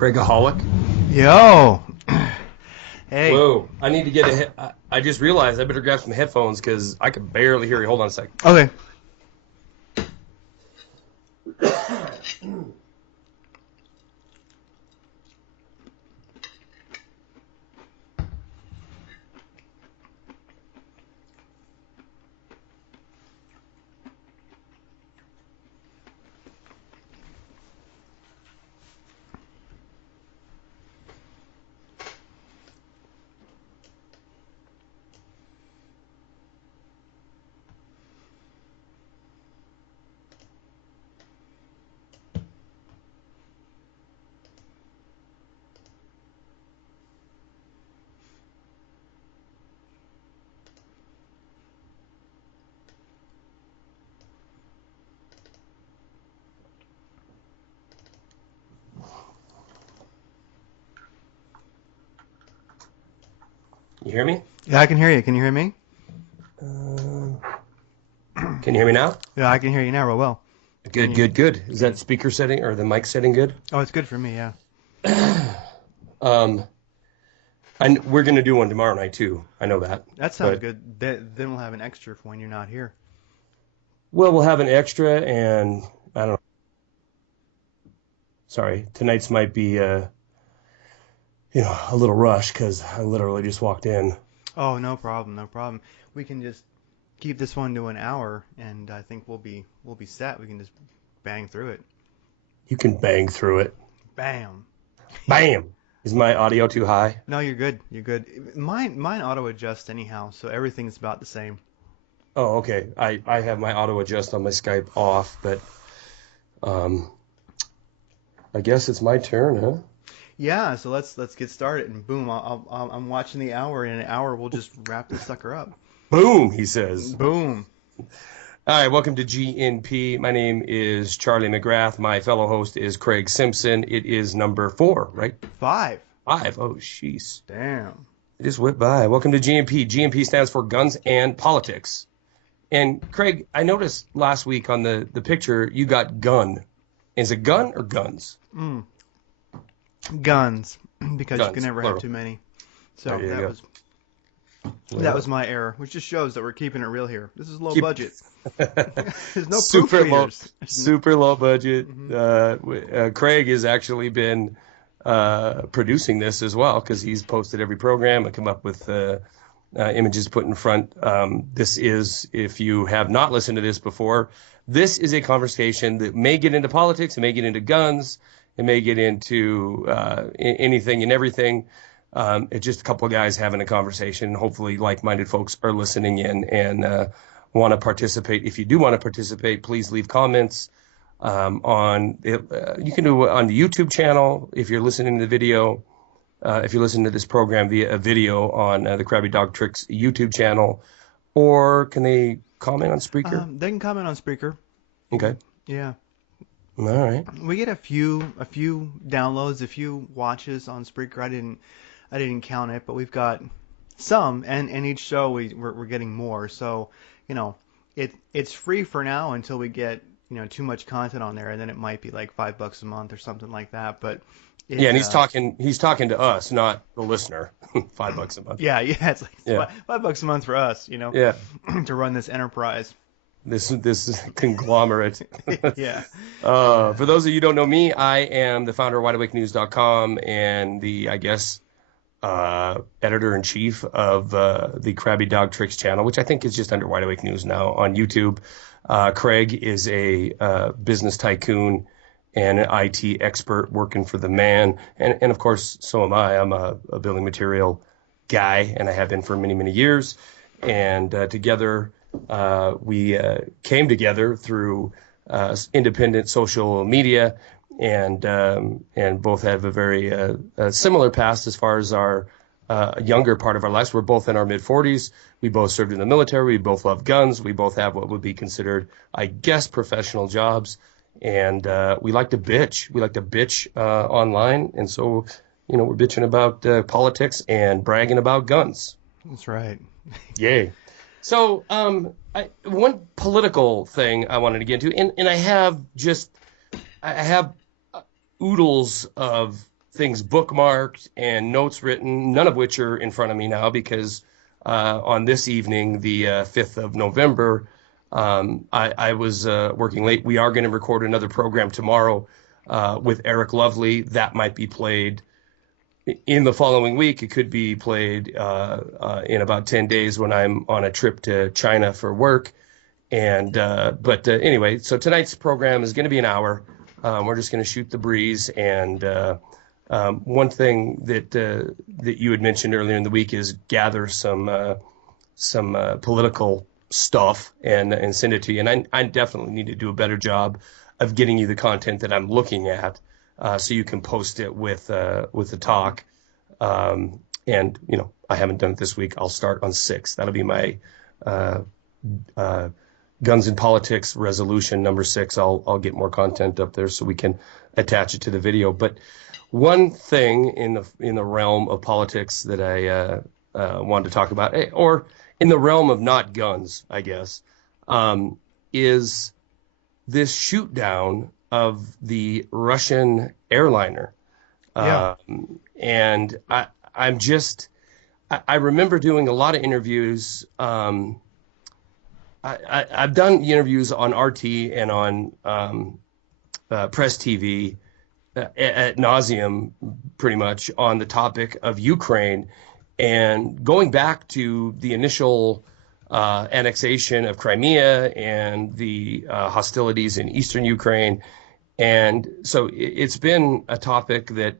Craigaholic. Yo. Hey. Whoa, I need to get I just realized I better grab some headphones because I can barely hear you. Hold on a second. Okay. You hear me? Yeah, I can hear you. Can you hear me? Can you hear me now? Yeah, I can hear you now real well. Good, good, good. Is that speaker setting or the mic setting good? Oh, it's good for me, yeah. And we're gonna do one tomorrow night too. I know that. That sounds good. Then we'll have an extra for when you're not here. Well, we'll have an extra, and I don't know. Sorry, tonight's might be a little rush because I literally just walked in. Oh, no problem, no problem. We can just keep this one to an hour, and I think we'll be set. We can just bang through it. You can bang through it. Bam. Bam. Is my audio too high? No, you're good. You're good. Mine auto adjusts anyhow, so everything's about the same. Oh, okay. I have my auto adjust on my Skype off, but I guess it's my turn, huh? Yeah, so let's get started, and boom, I'm watching the hour, and in an hour we'll just wrap this sucker up. Boom, he says. Boom. All right, welcome to GnP. My name is Charlie McGrath. My fellow host is Craig Simpson. It is number 4, right? 5. 5. Oh, jeez. Damn. It just went by. Welcome to GnP. GnP stands for Guns and Politics. And Craig, I noticed last week on the picture you got gun. Is it gun or guns? Guns, because Guns, you can never plural. have too many. So There you go. that was my error, which just shows that we're keeping it real here. This is low Keep- budget. There's no super low, proofreaders. super low budget. Craig has actually been producing this as well because he's posted every program and come up with images put in front. This is, if you have not listened to this before, this is a conversation that may get into politics, it may get into guns, it may get into anything and everything. It's just a couple of guys having a conversation. Hopefully like-minded folks are listening in and want to participate. If you do want to participate, please leave comments on it. You can do it on the YouTube channel if you're listening to the video. If you're listening to this program via a video on the Krabby Dog Tricks YouTube channel, or can they comment on Spreaker? They can comment on Spreaker. Okay. Yeah. All right. We get a few downloads, a few watches on Spreaker. I didn't count it, but we've got some, and each show we're getting more. So, it's free for now until we get, too much content on there, and then it might be like $5 a month or something like that. But Yeah, and he's talking to us, not the listener. $5 a month. yeah, it's like $5 a month for us, Yeah. to run this enterprise. This conglomerate. Yeah. For those of you who don't know me, I am the founder of WideAwakeNews.com and the, I guess, editor-in-chief of the Krabby Dog Tricks channel, which I think is just under Wide Awake News now on YouTube. Craig is a business tycoon and an IT expert working for the man. And of course, so am I. I'm a building material guy, and I have been for many, many years. And together, we came together through independent social media, and both have a very similar past as far as our younger part of our lives. We're both in our mid-40s. We both served in the military. We both love guns. We both have what would be considered, I guess, professional jobs. And we like to bitch. We like to bitch online. And so, we're bitching about politics and bragging about guns. That's right. Yay. So one political thing I wanted to get into, and I have oodles of things bookmarked and notes written, none of which are in front of me now because on this evening, the 5th of November, I was working late. We are going to record another program tomorrow with Eric Lovely. That might be played in the following week. It could be played in about 10 days when I'm on a trip to China for work. And but anyway, so tonight's program is going to be an hour. We're just going to shoot the breeze. And one thing that you had mentioned earlier in the week is gather some political stuff and send it to you. And I definitely need to do a better job of getting you the content that I'm looking at, so you can post it with the talk. And I haven't done it this week. I'll start on 6. That'll be my Guns and Politics resolution number 6. I'll get more content up there so we can attach it to the video. But one thing in the realm of politics that I wanted to talk about, or in the realm of not guns, I guess, is this shoot down of the Russian airliner. Yeah. And I remember doing a lot of interviews. I've done interviews on RT and on Press TV ad nauseum, pretty much, on the topic of Ukraine, and going back to the initial annexation of Crimea and the hostilities in eastern Ukraine. And so it's been a topic that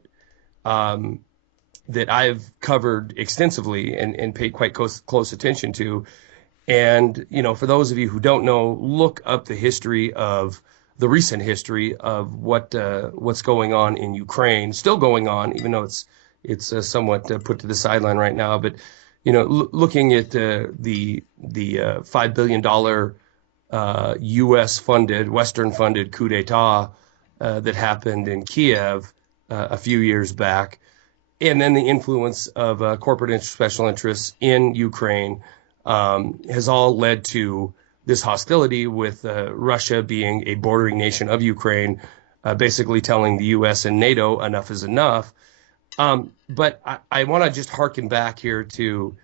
I've covered extensively and paid quite close attention to. And, for those of you who don't know, look up the recent history of what's going on in Ukraine, still going on, even though it's somewhat put to the sideline right now. But, looking at the $5 billion U.S. funded, Western funded coup d'etat that happened in Kiev a few years back, and then the influence of corporate special interests in Ukraine has all led to this hostility, with Russia being a bordering nation of Ukraine, basically telling the U.S. and NATO enough is enough. But I want to just harken back here to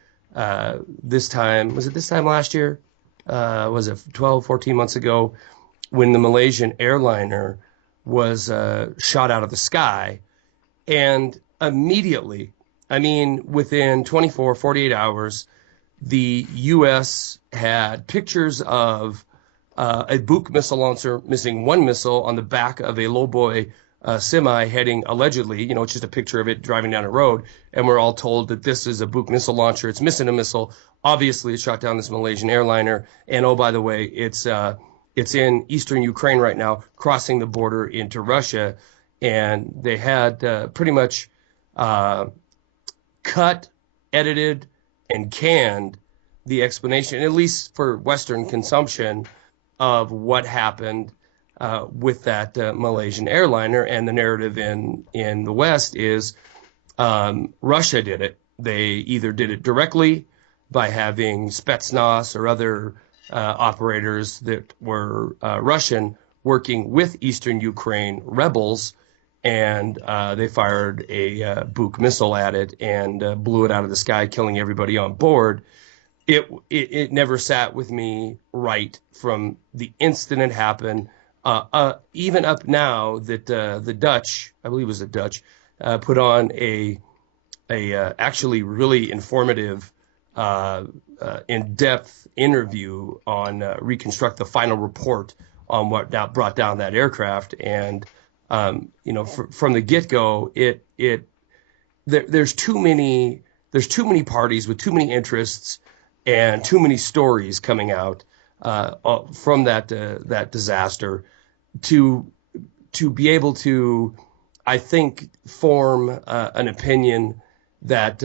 this time. Was it this time last year? Was it 12, 14 months ago, when the Malaysian airliner was shot out of the sky? And immediately, within 24, 48 hours, the U.S. had pictures of a Buk missile launcher missing one missile on the back of a lowboy semi heading, allegedly, it's just a picture of it driving down a road. And we're all told that this is a Buk missile launcher. It's missing a missile. Obviously, it shot down this Malaysian airliner. And oh, by the way, it's in eastern Ukraine right now, crossing the border into Russia. And they had pretty much cut, edited, and canned the explanation, at least for Western consumption, of what happened with that Malaysian airliner. And the narrative in the West is Russia did it. They either did it directly by having Spetsnaz or other operators that were Russian working with Eastern Ukraine rebels, and they fired a Buk missile at it and blew it out of the sky, killing everybody on board. It never sat with me right from the instant it happened. Even up now that the Dutch, I believe it was the Dutch, put on a actually really informative, in-depth interview on reconstruct the final report on what brought down that aircraft. And from the get-go, there's too many parties with too many interests and too many stories coming out from that disaster to be able to, I think, form an opinion that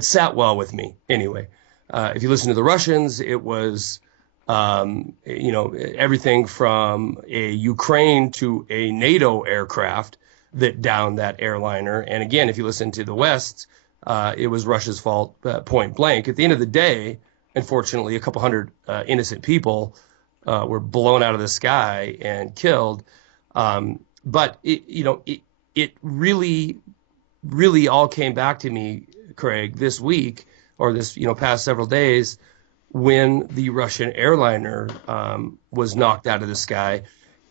sat well with me. Anyway, if you listen to the Russians, it was everything from a Ukraine to a NATO aircraft that downed that airliner. And again, if you listen to the West, it was Russia's fault, point blank. At the end of the day, unfortunately, a couple hundred innocent people were blown out of the sky and killed. But it really all came back to me, Craig, this week or this, past several days when the Russian airliner was knocked out of the sky.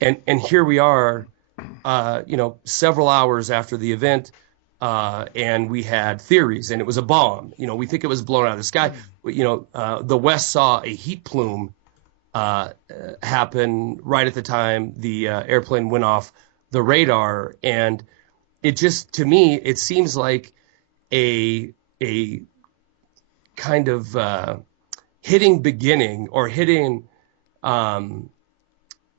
And here we are, several hours after the event, and we had theories, and it was a bomb. We think it was blown out of the sky. The West saw a heat plume happen right at the time the airplane went off the radar, and it just, to me, it seems like a kind of hitting beginning or hitting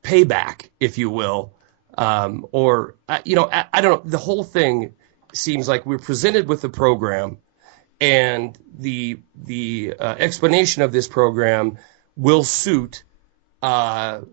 payback, if you will, or I don't know. The whole thing seems like we're presented with the program, and the explanation of this program will suit the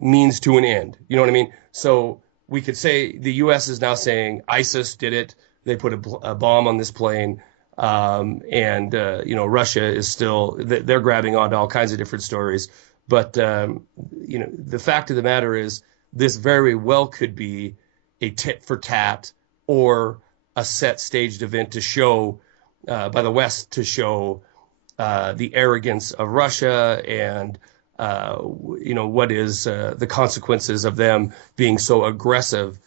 means to an end. You know what I mean? So we could say the U.S. is now saying ISIS did it. They put a bomb on this plane, and Russia is still they're grabbing onto all kinds of different stories. But the fact of the matter is, this very well could be a tit for tat or a set staged event to show by the West to show the arrogance of Russia and what is the consequences of them being so aggressive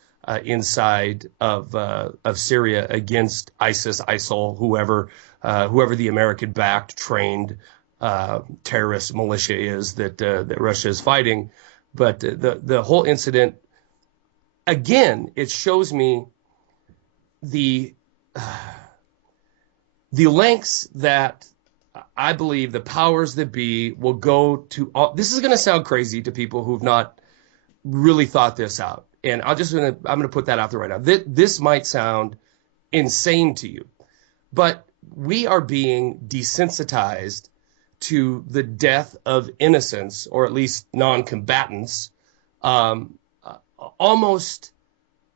inside of Syria against ISIS, ISIL, whoever the American-backed trained terrorist militia is that Russia is fighting. But the whole incident, again, it shows me the lengths that I believe the powers that be will go to. This is going to sound crazy to people who've not really thought this out, and I'm going to put that out there right now. This might sound insane to you, but we are being desensitized to the death of innocents, or at least non-combatants, almost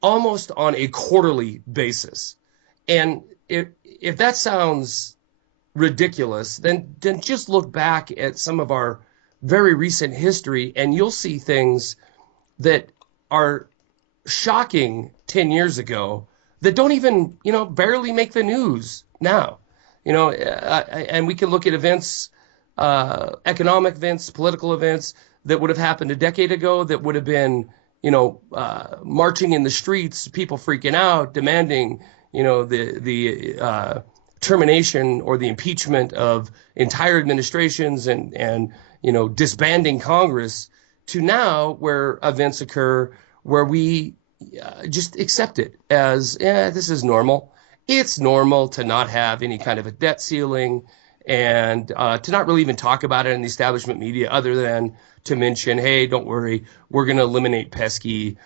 on a quarterly basis. And if that sounds ridiculous, then just look back at some of our very recent history, and you'll see things that are shocking 10 years ago that don't even, barely make the news now. And we can look at events, economic events, political events that would have happened a decade ago that would have been, marching in the streets, people freaking out, demanding, the termination or the impeachment of entire administrations and disbanding Congress, to now where events occur where we just accept it as, this is normal. It's normal to not have any kind of a debt ceiling and to not really even talk about it in the establishment media other than to mention, hey, don't worry, we're going to eliminate pesky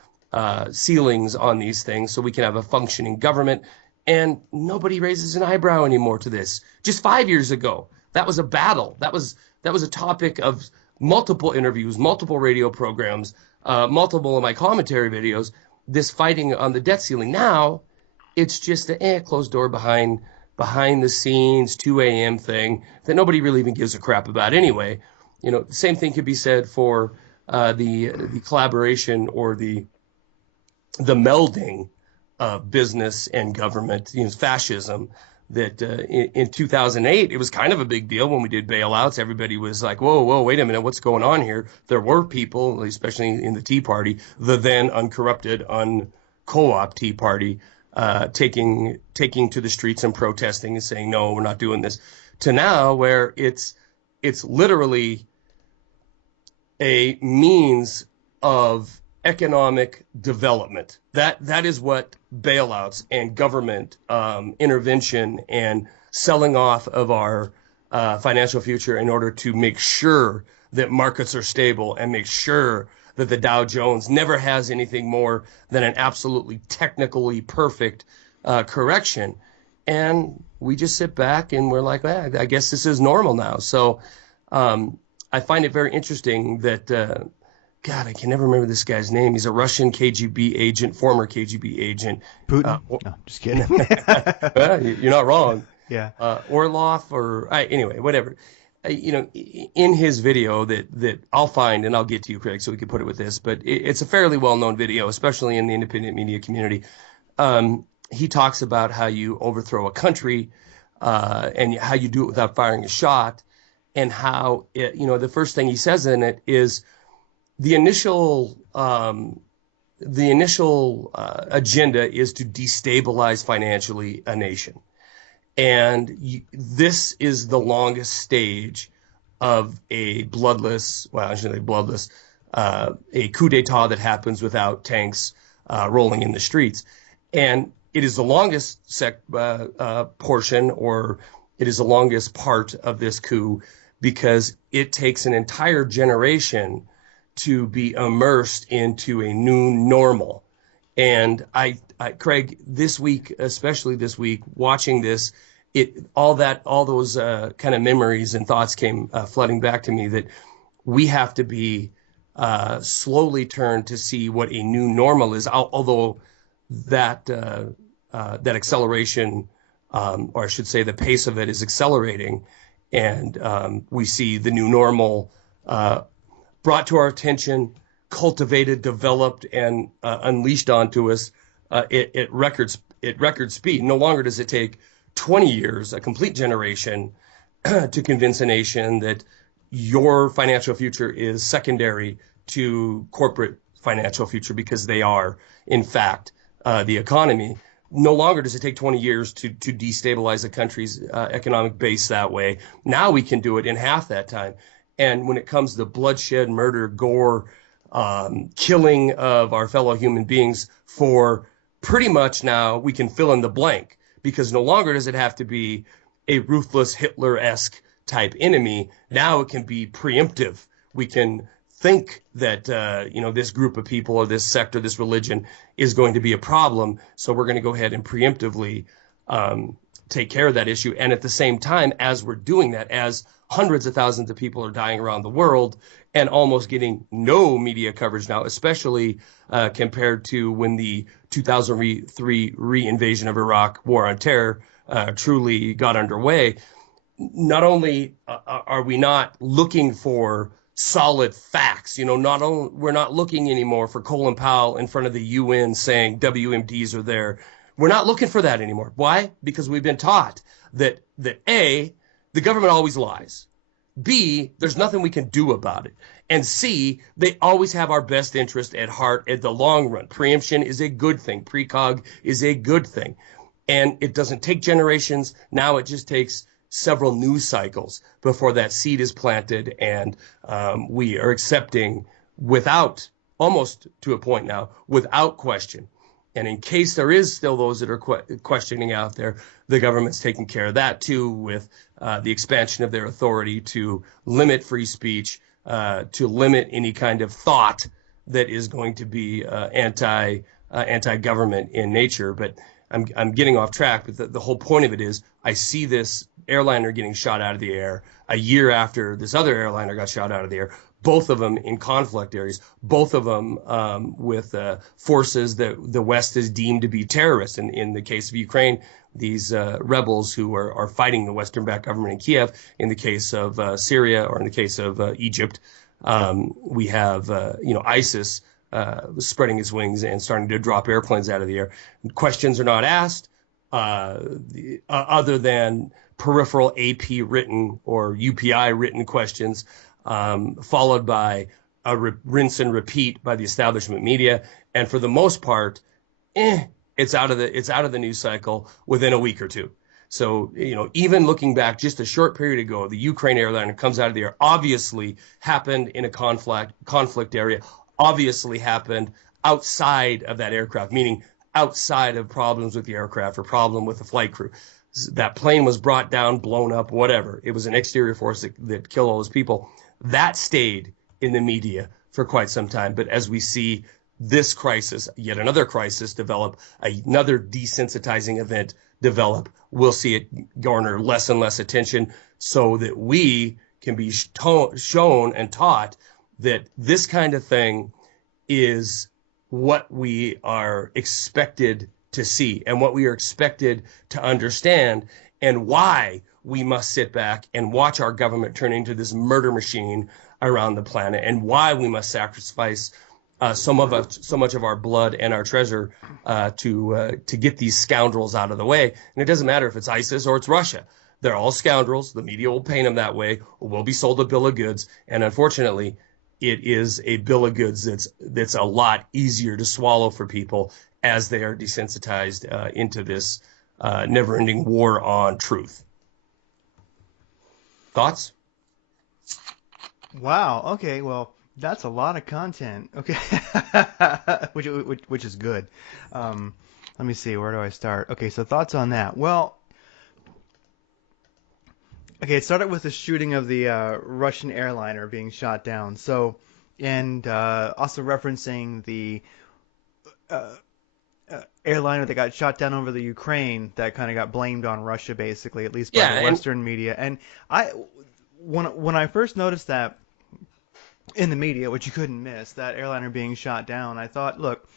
ceilings on these things so we can have a functioning government. And nobody raises an eyebrow anymore to this. Just 5 years ago, that was a battle. That was a topic of multiple interviews, multiple radio programs, multiple of my commentary videos, this fighting on the debt ceiling. Now, it's just a closed door behind the scenes 2 a.m. thing that nobody really even gives a crap about anyway. The same thing could be said for the collaboration or the melding of business and government, fascism. That in 2008, it was kind of a big deal when we did bailouts. Everybody was like, whoa, wait a minute, what's going on here? There were people, especially in the Tea Party, the then uncorrupted, co-op Tea Party, taking to the streets and protesting and saying, no, we're not doing this, to now where it's literally a means of economic development. That is what bailouts and government intervention and selling off of our financial future in order to make sure that markets are stable and make sure that the Dow Jones never has anything more than an absolutely technically perfect correction. And we just sit back and we're like, I guess this is normal now. So I find it very interesting that, God, I can never remember this guy's name. He's a Russian KGB agent, former KGB agent. Putin? No, just kidding. Well, you're not wrong. Yeah. Orlov anyway, whatever. in his video that I'll find and I'll get to you, Craig, so we can put it with this, but it's a fairly well-known video, especially in the independent media community. He talks about how you overthrow a country, and how you do it without firing a shot, and how the first thing he says in it is the initial agenda is to destabilize financially a nation. And this is the longest stage of a bloodless, well, I shouldn't say bloodless, a coup d'etat that happens without tanks rolling in the streets. And it is the longest portion, or it is the longest part of this coup, because it takes an entire generation to be immersed into a new normal. And Craig, this week, especially this week, watching this, all those kind of memories and thoughts came flooding back to me, that we have to be slowly turned to see what a new normal is. Although that acceleration, or I should say, the pace of it is accelerating, and we see the new normal brought to our attention, cultivated, developed, and unleashed onto us at record speed. No longer does it take 20 years, a complete generation, to convince a nation that your financial future is secondary to corporate financial future, because they are, in fact, the economy. No longer does it take 20 years to destabilize a country's economic base that way. Now we can do it in half that time. And when it comes to bloodshed, murder, gore, killing of our fellow human beings, for pretty much now we can fill in the blank, because no longer does it have to be a ruthless Hitler-esque type enemy. Now it can be preemptive. We can think that this group of people or this sect or this religion is going to be a problem, so we're going to go ahead and preemptively take care of that issue. And at the same time, as we're doing that, as hundreds of thousands of people are dying around the world and almost getting no media coverage now, especially compared to when the 2003 re-invasion of Iraq, war on terror, truly got underway. Not only are we not looking for solid facts, we're not looking anymore for Colin Powell in front of the UN saying WMDs are there. We're not looking for that anymore. Why? Because we've been taught that A, the government always lies. B, there's nothing we can do about it. And C, they always have our best interest at heart at the long run. Preemption is a good thing. Precog is a good thing. And it doesn't take generations. Now it just takes several news cycles before that seed is planted, and we are accepting without, almost to a point now, without question. And in case there is still those that are questioning out there, the government's taking care of that too, with the expansion of their authority to limit free speech, to limit any kind of thought that is going to be anti-government in nature. But I'm getting off track, but the whole point of it is, I see this airliner getting shot out of the air a year after this other airliner got shot out of the air, both of them in conflict areas, both of them with forces that the West has deemed to be terrorists. In the case of Ukraine, these rebels who are fighting the Western-backed government in Kiev. In the case of Syria, or in the case of Egypt, we have ISIS spreading its wings and starting to drop airplanes out of the air. Questions are not asked, other than peripheral AP written or UPI written questions, followed by a rinse and repeat by the establishment media. And for the most part, it's out of the news cycle within a week or two. So, even looking back just a short period ago, the Ukraine airliner comes out of the air, obviously happened in a conflict area, obviously happened outside of that aircraft, meaning outside of problems with the aircraft or problem with the flight crew. That plane was brought down, blown up, whatever. It was an exterior force that killed all those people. That stayed in the media for quite some time. But as we see this crisis, yet another crisis develop, another desensitizing event develop, we'll see it garner less and less attention, so that we can be shown and taught that this kind of thing is what we are expected to see and what we are expected to understand, and why we must sit back and watch our government turn into this murder machine around the planet, and why we must sacrifice so much of our blood and our treasure to get these scoundrels out of the way. And it doesn't matter if it's ISIS or it's Russia. They're all scoundrels. The media will paint them that way, or will be sold a bill of goods. And unfortunately, it is a bill of goods that's a lot easier to swallow for people as they are desensitized into this never-ending war on truth. Thoughts? Wow. Okay. Well, that's a lot of content. Okay. which is good. Let me see. Where do I start? Okay. So thoughts on that. Well, okay. It started with the shooting of the Russian airliner being shot down. So, and also referencing the uh, airliner that got shot down over the Ukraine that kind of got blamed on Russia, basically, at least by Yeah, the and Western media. And I, when I first noticed that in the media, which you couldn't miss, that airliner being shot down, I thought, look,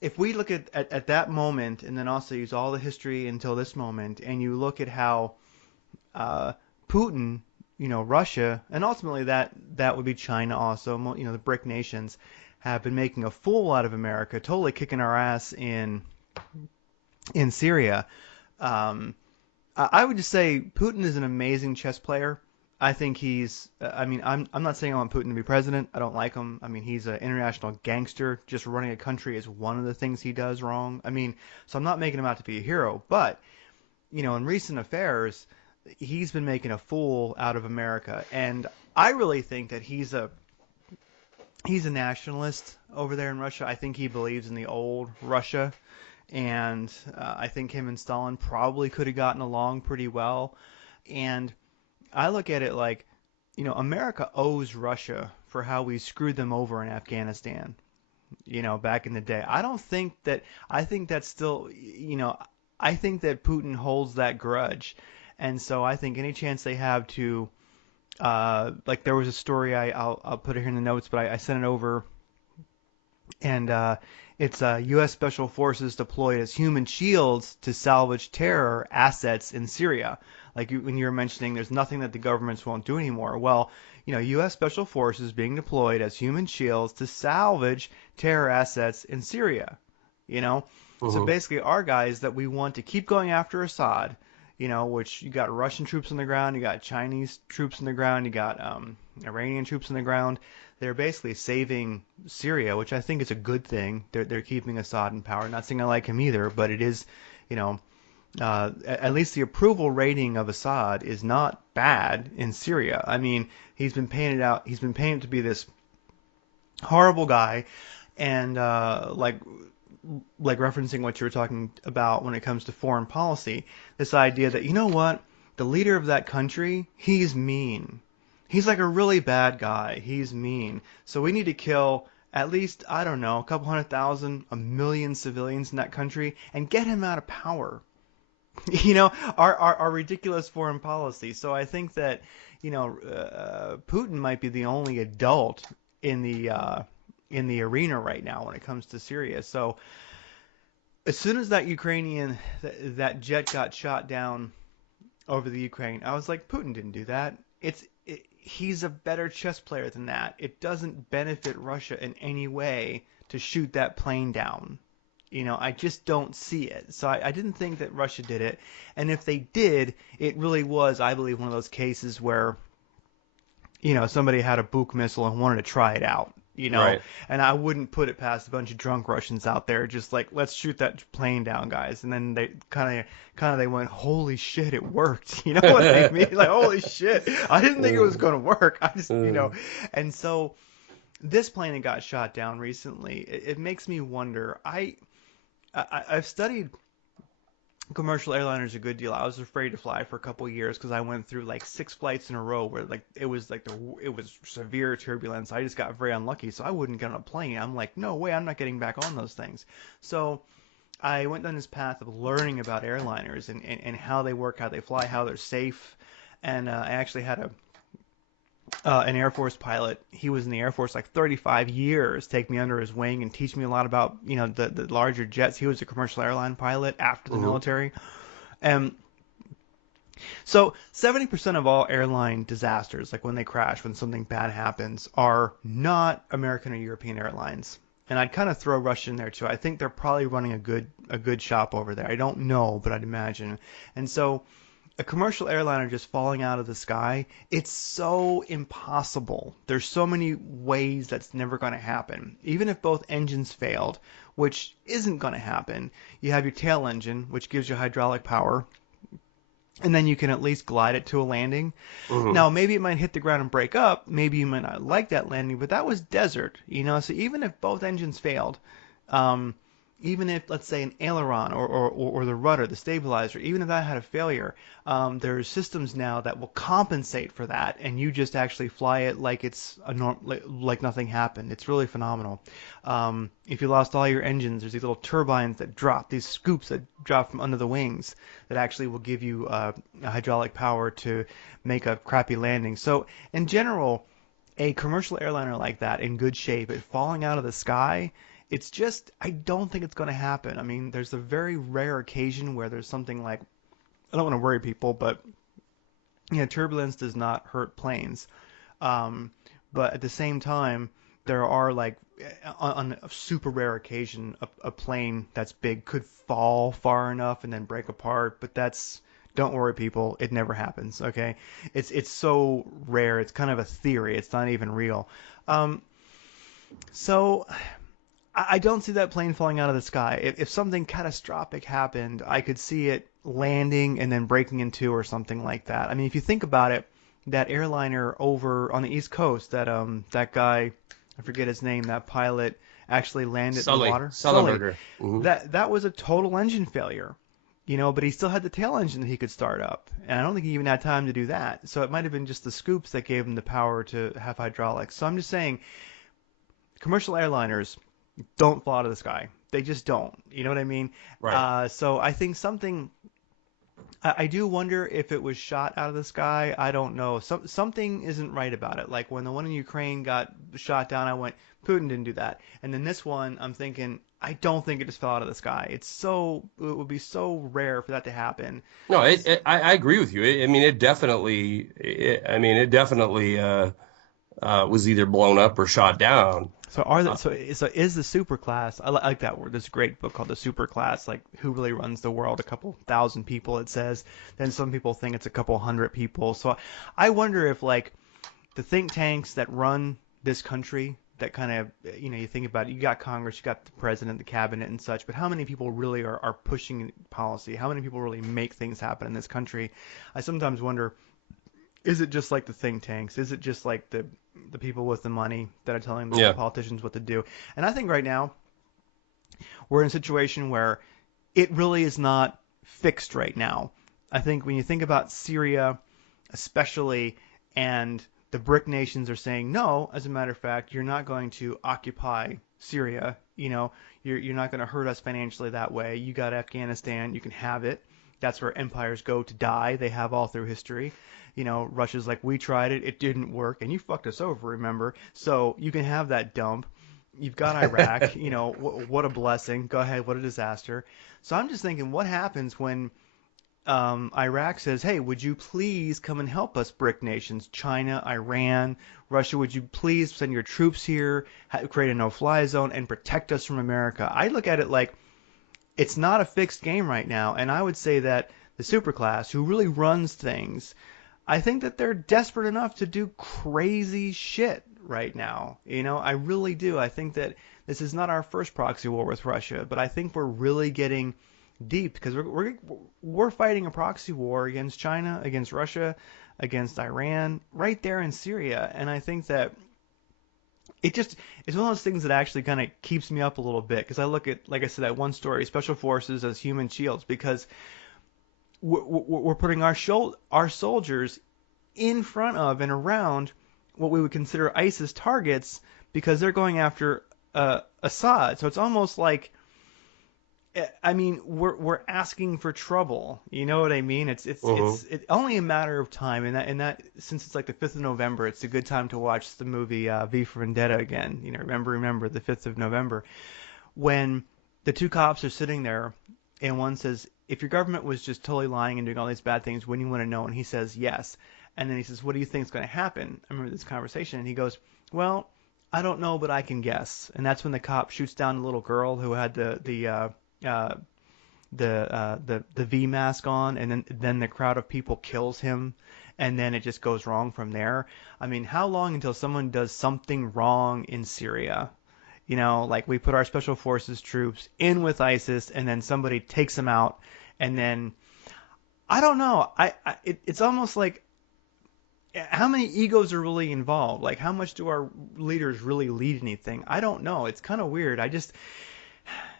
if we look at that moment and then also use all the history until this moment, and you look at how Putin, Russia, and ultimately that would be China also, the BRIC nations, have been making a fool out of America, totally kicking our ass in Syria. I would just say Putin is an amazing chess player. I think he's. I mean, I'm not saying I want Putin to be president. I don't like him. I mean, he's an international gangster. Just running a country is one of the things he does wrong. I mean, so I'm not making him out to be a hero. But in recent affairs, he's been making a fool out of America, and I really think that he's a nationalist over there in Russia. I think he believes in the old Russia, and I think him and Stalin probably could have gotten along pretty well. And I look at it like, America owes Russia for how we screwed them over in Afghanistan, back in the day. I think that's still, I think that Putin holds that grudge. And so I think any chance they have to, like there was a story, I'll put it here in the notes, but I sent it over, and it's U.S. Special Forces deployed as human shields to salvage terror assets in Syria. Like when you were mentioning, there's nothing that the governments won't do anymore. Well, U.S. Special Forces being deployed as human shields to salvage terror assets in Syria. So mhm. basically, our guys that we want to keep going after Assad, which you got Russian troops on the ground, you got Chinese troops on the ground, you got Iranian troops on the ground. They're basically saving Syria, which I think is a good thing. They're keeping Assad in power. Not saying I like him either, but it is, at least the approval rating of Assad is not bad in Syria. I mean, he's been painted to be this horrible guy, and like referencing what you were talking about when it comes to foreign policy, this idea that the leader of that country, he's mean. He's like a really bad guy. He's mean. So we need to kill at least, I don't know, a couple 100,000, a million civilians in that country and get him out of power. Our ridiculous foreign policy. So I think that, Putin might be the only adult in the arena right now when it comes to Syria. So as soon as that jet got shot down over the Ukraine, I was like, Putin didn't do that. He's a better chess player than that. It doesn't benefit Russia in any way to shoot that plane down. I just don't see it. So I didn't think that Russia did it. And if they did, it really was, I believe, one of those cases where, somebody had a Buk missile and wanted to try it out. Right. And I wouldn't put it past a bunch of drunk Russians out there, just like, let's shoot that plane down, guys. And then they they went, holy shit, it worked. You know what I mean? Like, holy shit, I didn't think it was going to work. I just, and so this plane that got shot down recently, it makes me wonder. I've studied commercial airliners a good deal. I was afraid to fly for a couple of years because I went through like 6 flights in a row where it was severe turbulence. I just got very unlucky, so I wouldn't get on a plane. I'm like, no way, I'm not getting back on those things. So I went down this path of learning about airliners and how they work, how they fly, how they're safe. And I actually had an Air Force pilot. He was in the Air Force like 35 years, take me under his wing and teach me a lot about, the larger jets. He was a commercial airline pilot after the Mhm. military. And So 70% of all airline disasters, like when they crash, when something bad happens, are not American or European airlines. And I'd kind of throw Russia in there too. I think they're probably running a good shop over there. I don't know, but I'd imagine. And so a commercial airliner just falling out of the sky, it's so impossible. There's so many ways that's never going to happen. Even if both engines failed, which isn't going to happen, you have your tail engine, which gives you hydraulic power, and then you can at least glide it to a landing. Hmm. Now, maybe it might hit the ground and break up. Maybe you might not like that landing, but that was desert, you know. So even if both engines failed, um, even if, let's say, an aileron or the rudder, the stabilizer, even if that had a failure, there's systems now that will compensate for that, and you just actually fly it like it's like nothing happened. It's really phenomenal. If you lost all your engines, there's these little turbines that drop, these scoops that drop from under the wings that actually will give you hydraulic power to make a crappy landing. So in general, a commercial airliner like that in good shape, it falling out of the sky, it's just, I don't think it's going to happen. I mean, there's a very rare occasion where there's something like, I don't want to worry people, but turbulence does not hurt planes. Um, but at the same time, there are like on a super rare occasion, a plane that's big could fall far enough and then break apart. But that's, don't worry, people, it never happens. Okay, it's so rare. It's kind of a theory. It's not even real. Um, so I don't see that plane falling out of the sky. If something catastrophic happened, I could see it landing and then breaking in two or something like that. I mean, if you think about it, that airliner over on the East Coast, that guy, I forget his name, that pilot actually landed in the water. Sully. Sullenberger. Hmm. That was a total engine failure. But he still had the tail engine that he could start up. And I don't think he even had time to do that. So it might have been just the scoops that gave him the power to have hydraulics. So I'm just saying, commercial airliners don't fall out of the sky. They just don't. You know what I mean? Right. So I think something. I do wonder if it was shot out of the sky. I don't know. Something isn't right about it. Like when the one in Ukraine got shot down, I went, Putin didn't do that. And then this one, I'm thinking, I don't think it just fell out of the sky. It would be so rare for that to happen. No, I agree with you. I mean, it definitely was either blown up or shot down. So so is the super class? I like that word. There's a great book called The Super Class. Like who really runs the world? A couple thousand people, it says. Then some people think it's a couple hundred people. So I wonder if like the think tanks that run this country, that kind of you think about it, you got Congress, you got the president, the cabinet, and such. But how many people really are pushing policy? How many people really make things happen in this country? I sometimes wonder, is it just like the think tanks? Is it just like the people with the money that are telling the Yeah. politicians what to do? And I think right now we're in a situation where it really is not fixed right now. I think when you think about Syria, especially, and the BRIC nations are saying, no, as a matter of fact, you're not going to occupy Syria. You're not going to hurt us financially that way. You got Afghanistan, you can have it. That's where empires go to die. They have all through history. Russia's like, we tried it, it didn't work, and you fucked us over, remember? So you can have that dump. You've got Iraq, what a blessing. Go ahead, what a disaster. So I'm just thinking, what happens when Iraq says, hey, would you please come and help us, BRIC nations? China, Iran, Russia, would you please send your troops here, create a no-fly zone, and protect us from America? I look at it like it's not a fixed game right now, and I would say that the superclass, who really runs things, I think that they're desperate enough to do crazy shit right now. I really do. I think that this is not our first proxy war with Russia, but I think we're really getting deep because we're fighting a proxy war against China, against Russia, against Iran, right there in Syria, and I think that it's one of those things that actually kind of keeps me up a little bit because I look at, like I said, that one story, special forces as human shields, because we're putting our soldiers in front of and around what we would consider ISIS targets because they're going after Assad. So it's almost like, I mean, we're asking for trouble. You know what I mean? It's only a matter of time, and that since it's like the 5th of November, it's a good time to watch the movie V for Vendetta again. Remember the 5th of November when the two cops are sitting there, and one says, if your government was just totally lying and doing all these bad things, wouldn't you want to know? And he says, yes. And then he says, what do you think is going to happen? I remember this conversation, and he goes, well, I don't know, but I can guess. And that's when the cop shoots down the little girl who had the V mask on, and then the crowd of people kills him, and then it just goes wrong from there. I mean, how long until someone does something wrong in Syria? Like we put our special forces troops in with ISIS, and then somebody takes them out, and then I don't know. It's almost like how many egos are really involved? Like how much do our leaders really lead anything? I don't know. It's kind of weird.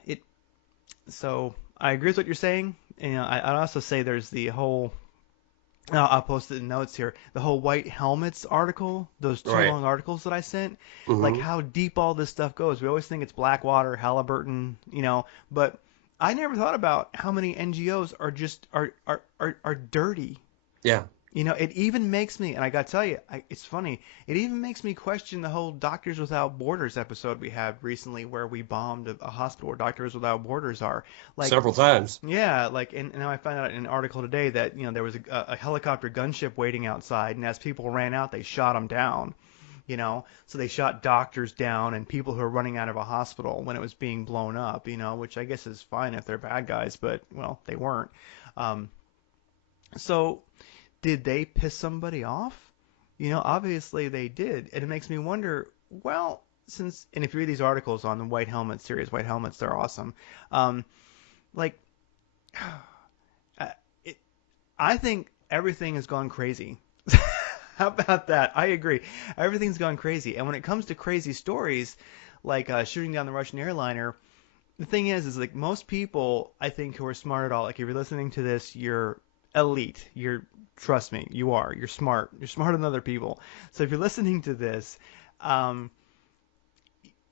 It so I agree with what you're saying. I'd also say there's the whole. I'll post it in notes here. The whole white helmets article, those two Right. long articles that I sent, like Hmm. how deep all this stuff goes. We always think it's Blackwater, Halliburton, but I never thought about how many NGOs are just are dirty. Yeah. It even makes me, and I gotta tell you, it's funny. It even makes me question the whole Doctors Without Borders episode we had recently, where we bombed a hospital where Doctors Without Borders are. Like, Several times. yeah, like, and now I found out in an article today that there was a helicopter gunship waiting outside, and as people ran out, they shot them down. So they shot doctors down and people who were running out of a hospital when it was being blown up. Which I guess is fine if they're bad guys, but well, they weren't. Um, so did they piss somebody off? Obviously they did, and it makes me wonder. Well, and if you read these articles on the White Helmet series, White Helmets, they're awesome. Um, like, uh, it, I think everything has gone crazy. How about that? I agree. Everything's gone crazy, and when it comes to crazy stories, like shooting down the Russian airliner, the thing is like most people, I think, who are smart at all, like if you're listening to this, you're elite. Trust me, you are. You're smart. You're smarter than other people. So if you're listening to this, um,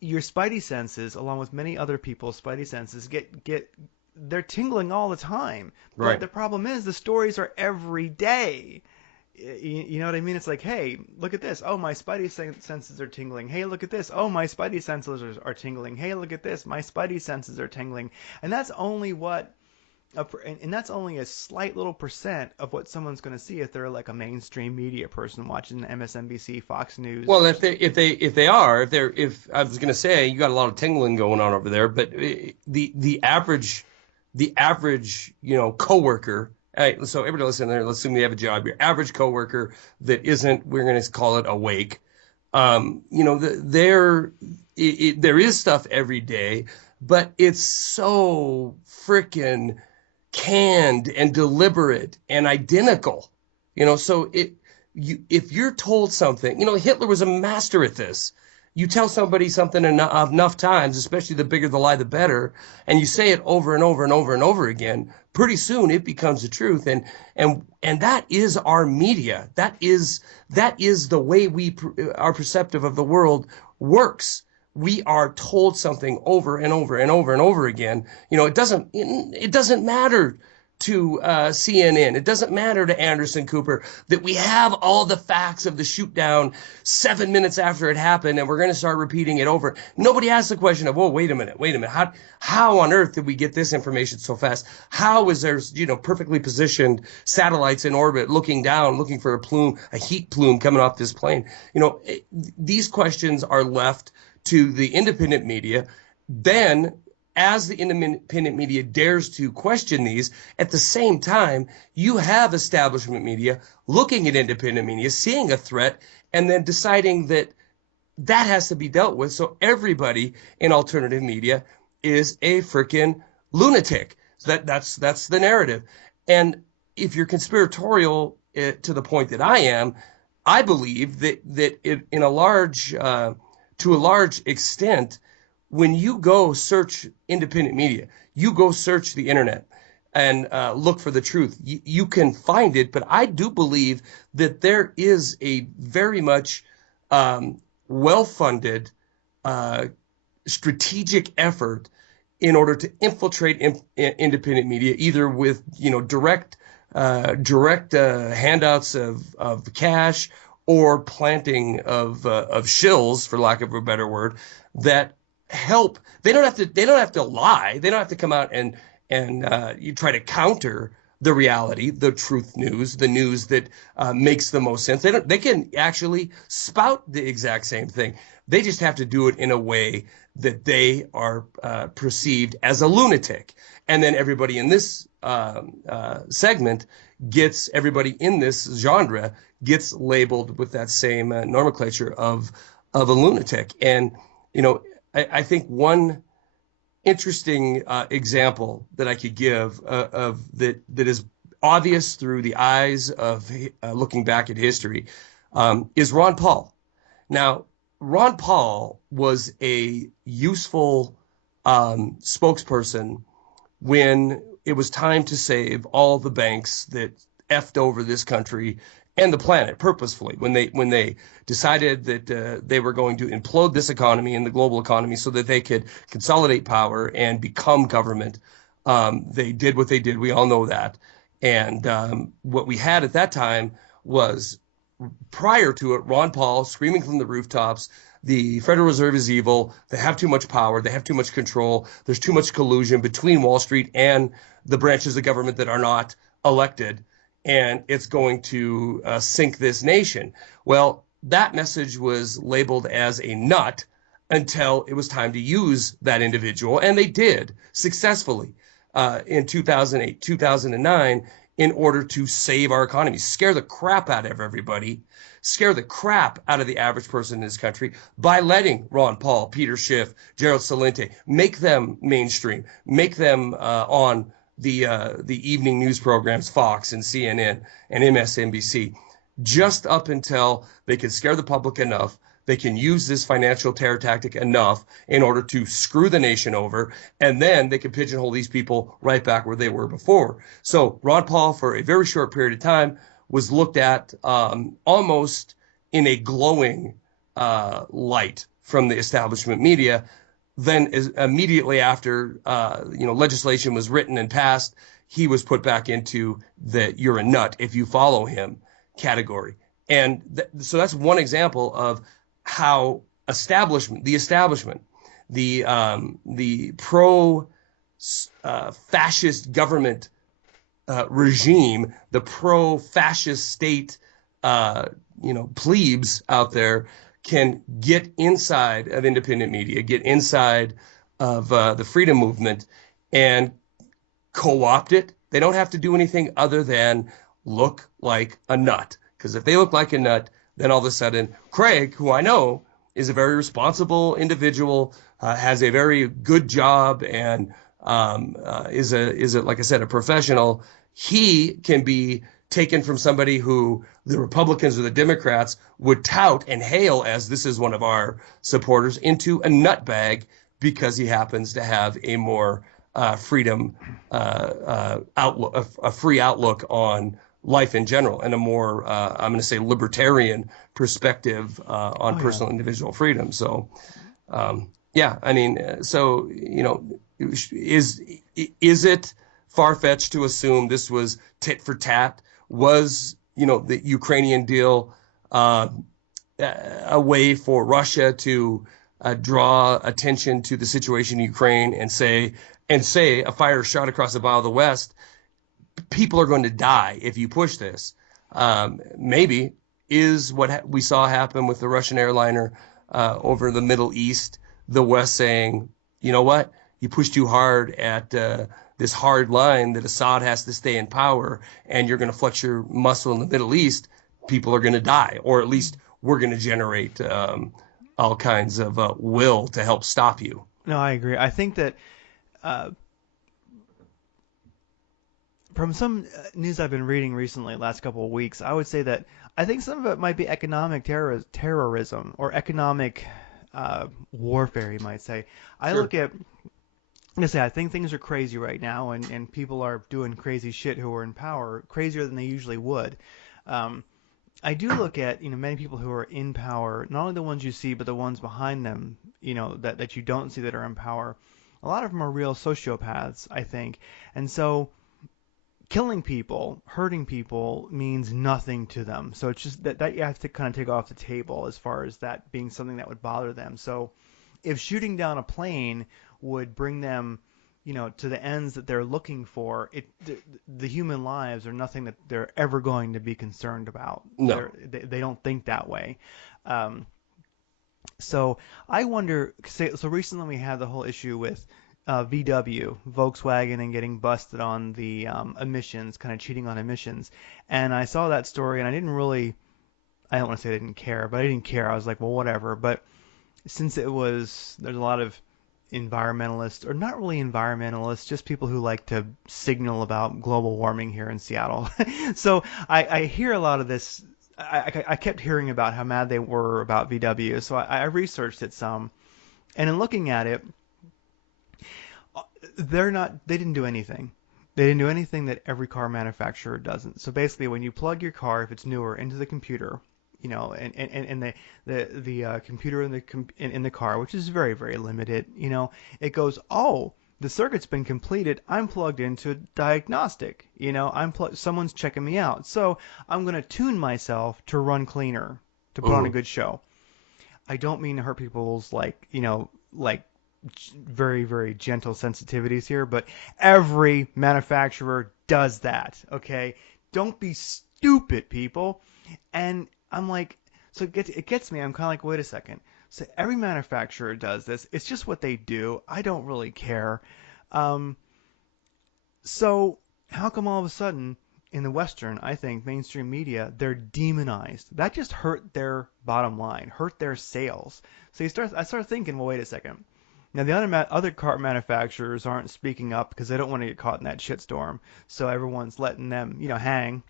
your spidey senses, along with many other people's spidey senses, get they're tingling all the time. But Right. the problem is the stories are every day. You know what I mean? It's like, hey, look at this. Oh, my spidey senses are tingling. Hey, look at this. Oh, my spidey senses are tingling. Hey, look at this. My spidey senses are tingling. And that's only and that's only a slight little percent of what someone's going to see if they're like a mainstream media person watching MSNBC, Fox News. Well, if I was going to say you got a lot of tingling going on over there, but the average coworker. So everybody listen there. Let's assume you have a job. Your average coworker that isn't, we're going to call it awake. There is stuff every day, but it's so freaking canned and deliberate and identical. So if you're told something, Hitler was a master at this. You tell somebody something enough times, especially the bigger the lie, the better, and you say it over and over and over and over again, pretty soon it becomes the truth. And that is our media. That is the way we are perceptive of the world works. We are told something over and over and over and over again. It doesn't matter to CNN. It doesn't matter to Anderson Cooper that we have all the facts of the shoot down 7 minutes after it happened, and we're going to start repeating it over. Nobody asks the question of, well, wait a minute. How on earth did we get this information so fast? How is there, perfectly positioned satellites in orbit looking down, looking for a heat plume coming off this plane? These questions are left to the independent media. Then, as the independent media dares to question these, at the same time, you have establishment media looking at independent media, seeing a threat, and then deciding that has to be dealt with. So everybody in alternative media is a freaking lunatic. That's the narrative. And if you're conspiratorial to the point that I am, I believe that in a large to a large extent, when you go search independent media, you go search the internet and look for the truth, you can find it. But I do believe that there is a very much well-funded strategic effort in order to infiltrate independent media, either with direct handouts of cash or planting of shills, for lack of a better word, that help. They don't have to lie. They don't have to come out and you try to counter the reality, the truth news, the news that makes the most sense. They can actually spout the exact same thing. They just have to do it in a way that they are perceived as a lunatic. And then everybody in this segment gets, everybody in this genre gets labeled with that same nomenclature of a lunatic. And, I think one interesting example that I could give of that is obvious through the eyes of looking back at history is Ron Paul. Now, Ron Paul was a useful spokesperson when it was time to save all the banks that effed over this country and the planet purposefully when they decided that they were going to implode this economy and the global economy so that they could consolidate power and become government. They did what they did. We all know that. And what we had at that time was, prior to it, Ron Paul screaming from the rooftops, the Federal Reserve is evil. They have too much power. They have too much control. There's too much collusion between Wall Street and the branches of government that are not elected. And it's going to sink this nation. Well, that message was labeled as a nut until it was time to use that individual. And they did successfully in 2008, 2009, in order to save our economy, scare the crap out of everybody, scare the crap out of the average person in this country by letting Ron Paul, Peter Schiff, Gerald Celente, make them mainstream, make them on the evening news programs, Fox and CNN and MSNBC, just up until they can scare the public enough. They can use this financial terror tactic enough in order to screw the nation over, and then they can pigeonhole these people right back where they were before. So Ron Paul, for a very short period of time, was looked at almost in a glowing light from the establishment media. Then immediately after legislation was written and passed, he was put back into the "you're a nut if you follow him" category. And so that's one example of how the pro fascist government regime, the pro fascist state plebes out there can get inside of independent media, get inside of the freedom movement and co-opt it. They don't have to do anything other than look like a nut. Because if they look like a nut, then all of a sudden, Craig, who I know is a very responsible individual, has a very good job, and is a like I said, a professional. He can be taken from somebody who the Republicans or the Democrats would tout and hail as this is one of our supporters into a nutbag because he happens to have a more freedom outlook, a free outlook on life in general, and a more, I'm going to say, libertarian perspective on personal individual freedom. So, yeah, I mean, so, is it far-fetched to assume this was tit for tat? Was, the Ukrainian deal a way for Russia to draw attention to the situation in Ukraine and say a fire shot across the bow of the West, people are going to die if you push this? Maybe is what we saw happen with the Russian airliner over the Middle East, the West saying, you know what, you push too hard at this hard line that Assad has to stay in power, and you're going to flex your muscle in the Middle East, people are going to die, or at least we're going to generate all kinds of will to help stop you. No, I agree. I think that from some news I've been reading recently, last couple of weeks, I would say that I think some of it might be economic terrorism or economic warfare, you might say. Sure. I think things are crazy right now, and people are doing crazy shit who are in power, crazier than they usually would. I do look at, many people who are in power, not only the ones you see, but the ones behind them, that you don't see that are in power. A lot of them are real sociopaths, I think. And so killing people, hurting people means nothing to them. So it's just that you have to kind of take off the table as far as that being something that would bother them. So if shooting down a plane would bring them to the ends that they're looking for, the human lives are nothing that they're ever going to be concerned about. No. They don't think that way. Um, so I wonder. So recently we had the whole issue with VW, Volkswagen, and getting busted on the emissions, kind of cheating on emissions. And I saw that story, and I didn't really. I don't want to say I didn't care, but I didn't care. I was like, well, whatever. But since there's a lot of environmentalists, or not really environmentalists, just people who like to signal about global warming here in Seattle. So I hear a lot of this. I kept hearing about how mad they were about VW, so I researched it some, and in looking at it, they didn't do anything. They didn't do anything that every car manufacturer doesn't. So basically, when you plug your car, if it's newer, into the computer, and the computer in the car, which is very, very limited, it goes, oh, the circuit's been completed. I'm plugged into a diagnostic. Someone's checking me out. So I'm going to tune myself to run cleaner, to put on a good show. I don't mean to hurt people's like very, very gentle sensitivities here, but every manufacturer does that, okay? Don't be stupid, people. And I'm like, so it gets me. I'm kind of like, wait a second. So every manufacturer does this. It's just what they do. I don't really care. So how come all of a sudden in the Western, I think, mainstream media, they're demonized? That just hurt their bottom line, hurt their sales. So I start thinking, well, wait a second. Now, the other car manufacturers aren't speaking up because they don't want to get caught in that shitstorm. So everyone's letting them, hang.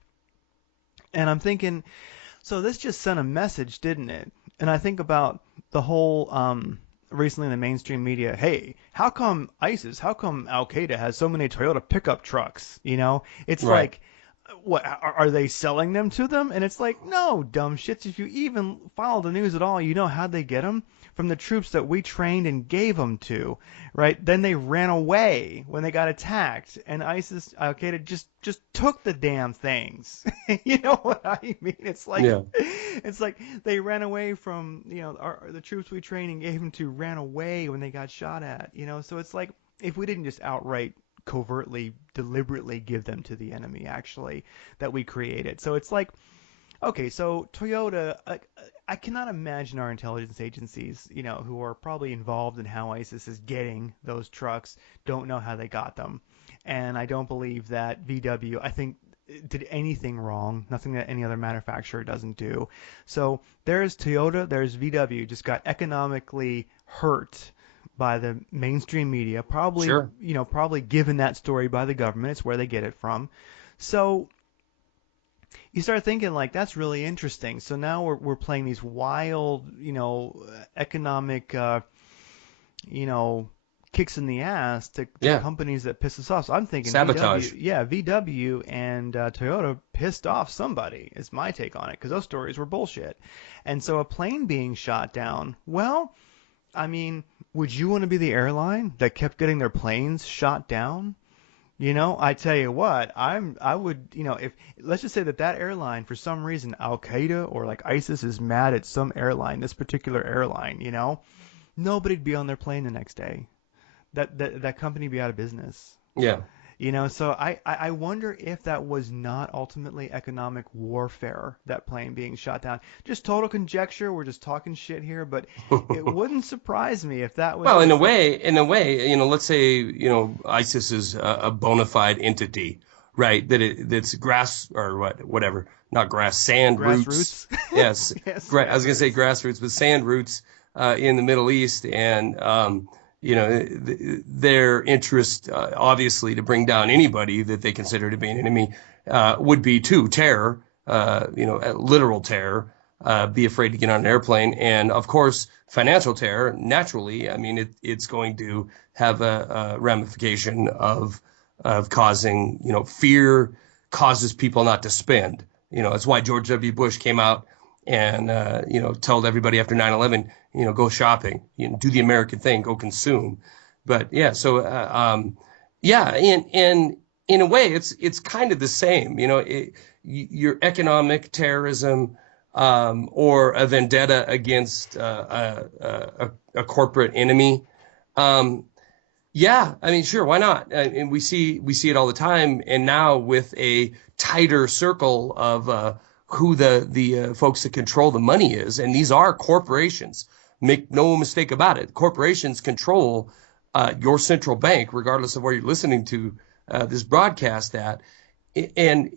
And I'm thinking, so this just sent a message, didn't it? And I think about the whole recently in the mainstream media. Hey, how come Al Qaeda has so many Toyota pickup trucks? It's Right. like, what are they selling them to them? And it's like, no, dumb shits. If you even follow the news at all, you know how they get them from the troops that we trained and gave them to, right? Then they ran away when they got attacked, and ISIS, Al Qaeda just took the damn things. You know what I mean? It's like Yeah. it's like they ran away from the troops we trained and gave them to ran away when they got shot at. So it's like if we didn't just outright covertly, deliberately give them to the enemy, actually, that we created. So it's like, okay, so Toyota, I cannot imagine our intelligence agencies, who are probably involved in how ISIS is getting those trucks, don't know how they got them. And I don't believe that VW, I think, did anything wrong, nothing that any other manufacturer doesn't do. So there's Toyota, there's VW, just got economically hurt by the mainstream media, probably, Sure. probably given that story by the government. It's where they get it from. So you start thinking like that's really interesting. So now we're playing these wild, economic, kicks in the ass to Yeah. companies that piss us off. So I'm thinking Sabotage. VW and Toyota pissed off somebody. Is my take on it because those stories were bullshit. And so a plane being shot down, well, I mean, would you want to be the airline that kept getting their planes shot down? I tell you what, I would, if let's just say that airline, for some reason, Al Qaeda or like ISIS is mad at some airline, this particular airline, nobody'd be on their plane the next day. That company be out of business. Yeah. So I wonder if that was not ultimately economic warfare, that plane being shot down. Just total conjecture. We're just talking shit here, but it wouldn't surprise me if that was Well, in a just way, let's say, ISIS is a bona fide entity, right? That's grass or whatever, not grass, sand roots. grassroots. Yes. Yes, I was going to say grassroots, but sand roots in the Middle East. And, their interest, obviously, to bring down anybody that they consider to be an enemy would be to terror, literal terror. Be afraid to get on an airplane, and of course, financial terror. Naturally, I mean, it's going to have a ramification of causing, fear causes people not to spend. It's why George W. Bush came out and told everybody after 9/11, go shopping, do the American thing, go consume. But yeah, so yeah, in a way, it's kind of the same. Your economic terrorism. Or a vendetta against a corporate enemy. Yeah, I mean, sure, why not? And we see it all the time. And now with a tighter circle of who the folks that control the money is, and these are corporations. Make no mistake about it. Corporations control your central bank, regardless of where you're listening to this broadcast at. And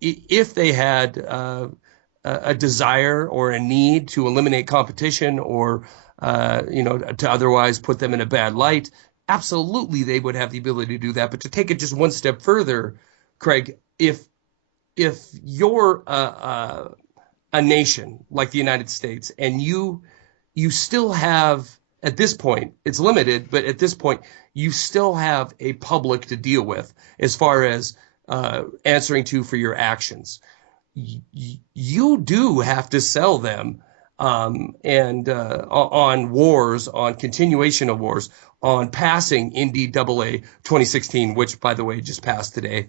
if they had a desire or a need to eliminate competition or to otherwise put them in a bad light, absolutely they would have the ability to do that. But to take it just one step further, Craig, if you're a nation like the United States and you still have at this point it's limited, but at this point you still have a public to deal with as far as answering to for your actions. You do have to sell them and on wars, on continuation of wars, on passing NDAA 2016, which, by the way, just passed today.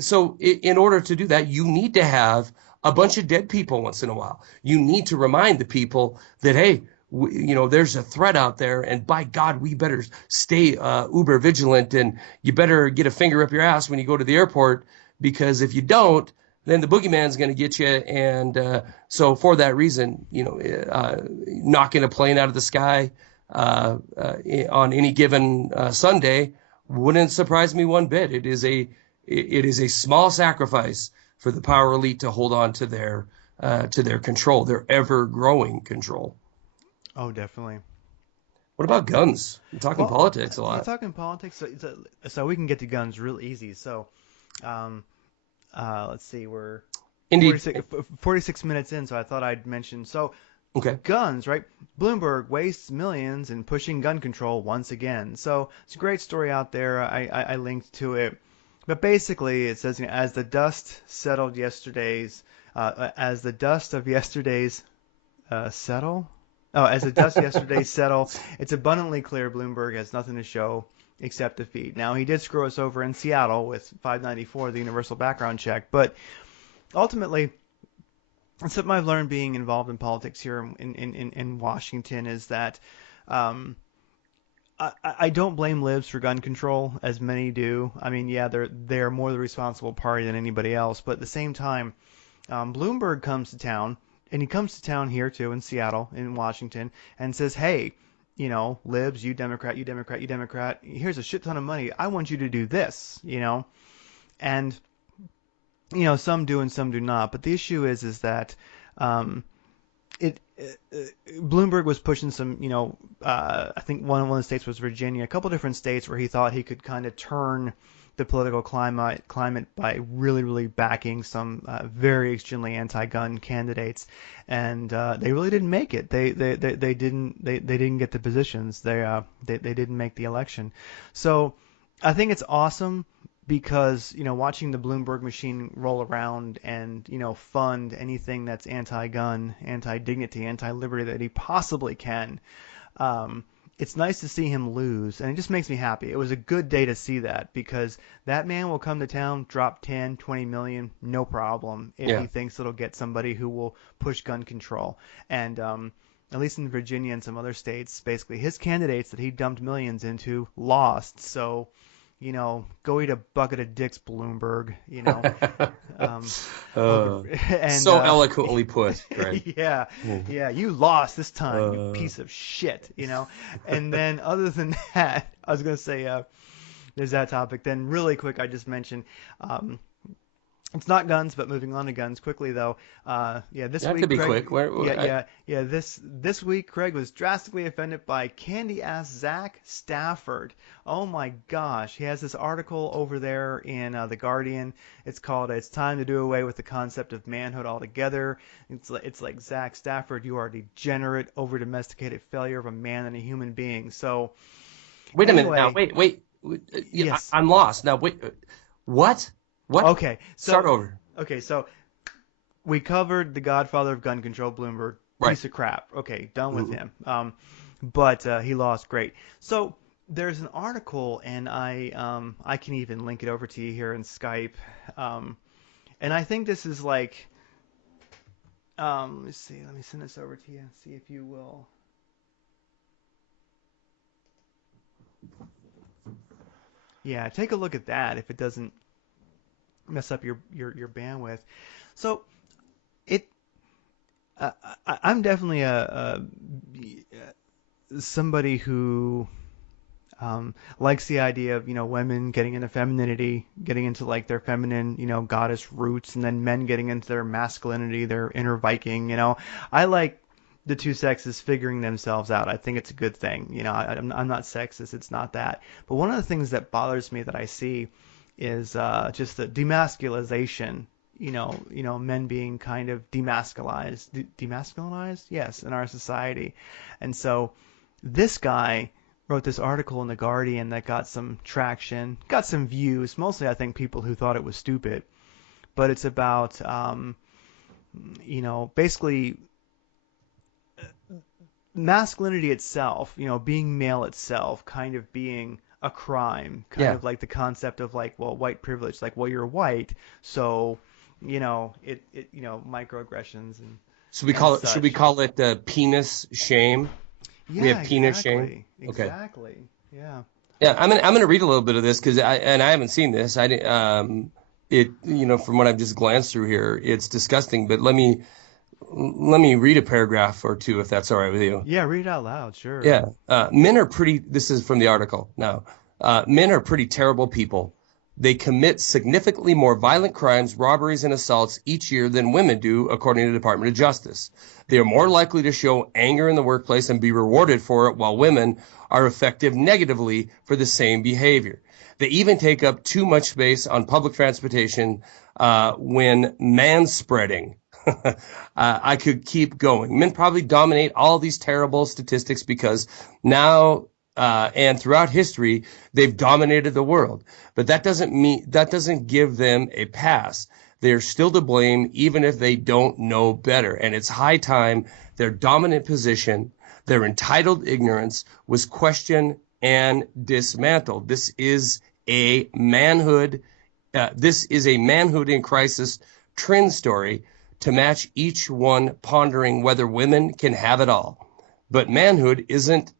So in order to do that, you need to have a bunch of dead people once in a while. You need to remind the people that, hey, there's a threat out there, and by God, we better stay uber vigilant, and you better get a finger up your ass when you go to the airport, because if you don't, then the boogeyman's going to get you. And so for that reason, knocking a plane out of the sky on any given Sunday wouldn't surprise me one bit. It is a small sacrifice for the power elite to hold on to their control, their ever growing control. Oh, definitely. What about guns? We're talking Well, politics a we're lot. talking politics, so we can get to guns real easy. So, um, let's see, we're Indeed. 46 minutes in, so I thought I'd mention. So, Okay. guns, right? Bloomberg wastes millions in pushing gun control once again. So, it's a great story out there. I linked to it. But basically, it says, as the dust settled as the dust of yesterday's settle? Oh, as the dust yesterday settle, it's abundantly clear Bloomberg has nothing to show except defeat. Now, he did screw us over in Seattle with 594, the universal background check, but ultimately, something I've learned being involved in politics here in Washington is that um, I don't blame libs for gun control, as many do. I mean, yeah, they're more the responsible party than anybody else, but at the same time, Bloomberg comes to town, and he comes to town here too in Seattle, in Washington, and says, "Hey, libs, you Democrat, you Democrat, you Democrat. Here's a shit ton of money. I want you to do this, and some do and some do not. But the issue is that um, it Bloomberg was pushing some, I think one of the states was Virginia, a couple different states where he thought he could kind of turn the political climate by really, really backing some very extremely anti-gun candidates, and they really didn't make it. They didn't get the positions. They didn't make the election. So I think it's awesome because watching the Bloomberg machine roll around and fund anything that's anti-gun, anti-dignity, anti-liberty that he possibly can. Um, it's nice to see him lose, and it just makes me happy. It was a good day to see that because that man will come to town, drop 10, 20 million, no problem, if Yeah. he thinks it'll get somebody who will push gun control. And at least in Virginia and some other states, basically his candidates that he dumped millions into lost. So go eat a bucket of dicks, Bloomberg. Um, over and So eloquently put, Greg. yeah, Mhm. yeah, you lost this time, you Uh, piece of shit. And then other than that, I was gonna say there's that topic. Then really quick, I just mentioned um, it's not guns, but moving on to guns quickly though. Yeah, this that could week, be quick. Craig. Yeah. This week, Craig was drastically offended by candy ass Zach Stafford. Oh my gosh, he has this article over there in the Guardian. It's called "It's Time to Do Away with the Concept of Manhood Altogether." It's like Zach Stafford, you are a degenerate, over domesticated failure of a man and a human being. So Wait a minute now. anyway, Yeah, yes. I'm lost now. Wait, what? What? Okay, Start so over. okay, so we covered the Godfather of gun control, Bloomberg. Right. Piece of crap. Okay, done with Mhm. him. But he lost. Great. So there's an article, and I can even link it over to you here in Skype. Um, and I think this is like let's see. Let me send this over to you. See if you will. Yeah, take a look at that if it doesn't mess up your bandwidth. So it I'm definitely somebody who likes the idea of women getting into femininity, getting into like their feminine goddess roots, and then men getting into their masculinity, their inner Viking. I like the two sexes figuring themselves out. I think it's a good thing. I'm not sexist. It's not that. But one of the things that bothers me that I see is just the demasculization. Men being kind of demasculinized, yes, in our society, and so this guy wrote this article in the Guardian that got some traction, got some views. Mostly, I think people who thought it was stupid, but it's about basically masculinity itself, being male itself, kind of being a crime, kind Yeah. of like the concept of like, well, white privilege, like, well, you're white, so microaggressions and Should we such. call it penis shame? We Yeah, have penis shame. exactly, Okay. exactly. Yeah. Yeah, I'm gonna read a little bit of this because I haven't seen this. I didn't it from what I've just glanced through here, it's disgusting. But let me read a paragraph or two if that's all right with you. Yeah, read it out loud, sure. Yeah, men are pretty. This is from the article. Now, men are pretty terrible people. They commit significantly more violent crimes, robberies, and assaults each year than women do, according to the Department of Justice. They are more likely to show anger in the workplace and be rewarded for it, while women are affected negatively for the same behavior. They even take up too much space on public transportation when manspreading. I could keep going. Men probably dominate all these terrible statistics because now and throughout history, they've dominated the world. But that doesn't give them a pass. They're still to blame, even if they don't know better. And it's high time their dominant position, their entitled ignorance, was questioned and dismantled. This is a manhood. This is a manhood in crisis trend story to match each one pondering whether women can have it all. But manhood isn't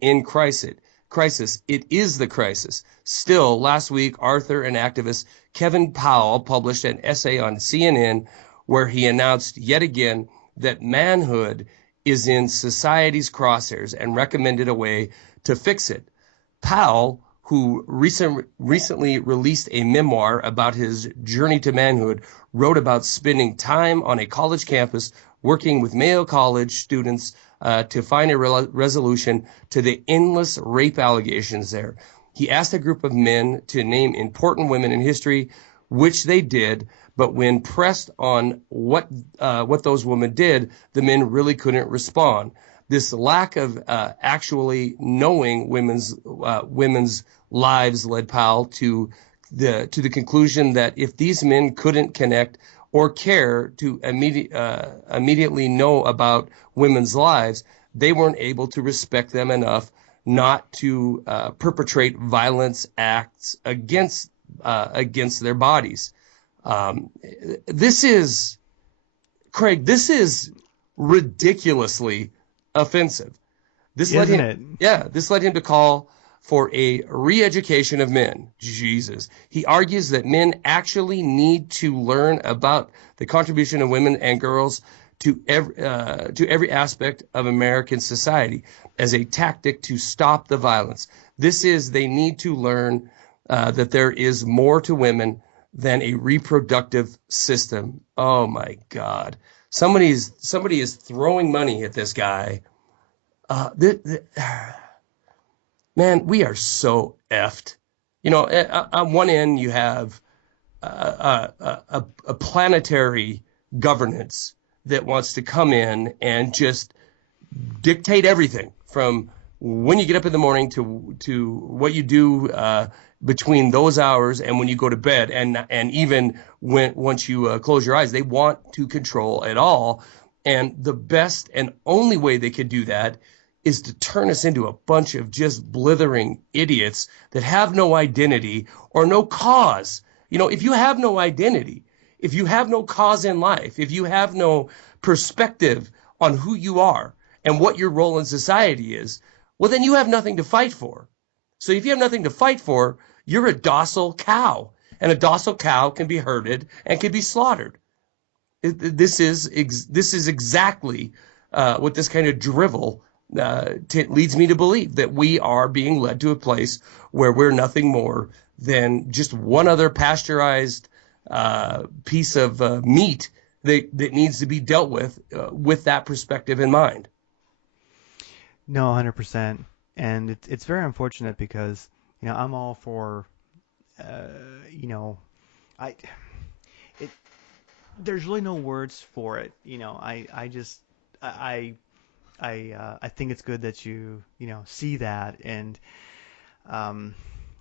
in crisis. It is the crisis. Still, last week, author and activist Kevin Powell published an essay on CNN where he announced yet again that manhood is in society's crosshairs and recommended a way to fix it. Powell, who recently released a memoir about his journey to manhood, wrote about spending time on a college campus working with Mayo College students to find a resolution to the endless rape allegations there. He asked a group of men to name important women in history, which they did, but when pressed on what those women did, the men really couldn't respond. This lack of actually knowing women's lives led Powell to the conclusion that if these men couldn't connect or care to immediately know about women's lives, they weren't able to respect them enough not to perpetrate violence acts against their bodies. This is, Craig, this is ridiculously offensive. Isn't it? This led him to call for a re-education of men. Jesus. He argues that men actually need to learn about the contribution of women and girls to every aspect of American society as a tactic to stop the violence. They need to learn that there is more to women than a reproductive system. Oh my God. Somebody is throwing money at this guy. Man, we are so effed. On one end you have a planetary governance that wants to come in and just dictate everything from when you get up in the morning to what you do between those hours and when you go to bed, and even once you close your eyes. They want to control it all, and the best and only way they could do that is to turn us into a bunch of just blithering idiots that have no identity or no cause. If you have no identity, if you have no cause in life, if you have no perspective on who you are and what your role in society is, well, then you have nothing to fight for. So if you have nothing to fight for, you're a docile cow, and a docile cow can be herded and can be slaughtered. This is exactly what this kind of drivel leads me to believe, that we are being led to a place where we're nothing more than just one other pasteurized piece of meat that needs to be dealt with that perspective in mind. No, 100%. And it's very unfortunate because, I'm all for, you know, I it there's really no words for it. I just I think it's good that you see that, and um,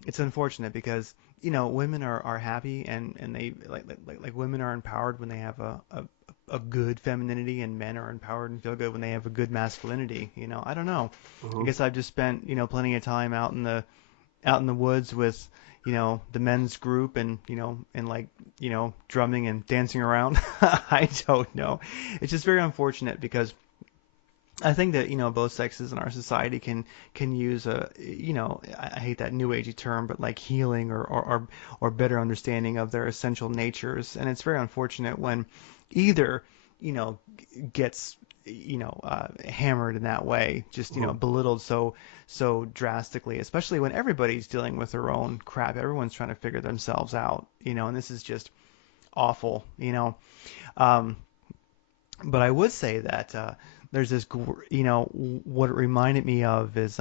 it's unfortunate because women are happy, and they like women are empowered when they have a good femininity, and men are empowered and feel good when they have a good masculinity. I don't know. I Mhm. guess I've just spent plenty of time out in the woods with the men's group, and like drumming and dancing around. I don't know. It's just very unfortunate because I think that both sexes in our society can use I hate that new agey term, but like healing or better understanding of their essential natures, and it's very unfortunate when either gets hammered in that way, just Mhm. belittled so drastically, especially when everybody's dealing with their own crap. Everyone's trying to figure themselves out, and this is just awful. Um, but I would say that there's this, what it reminded me of is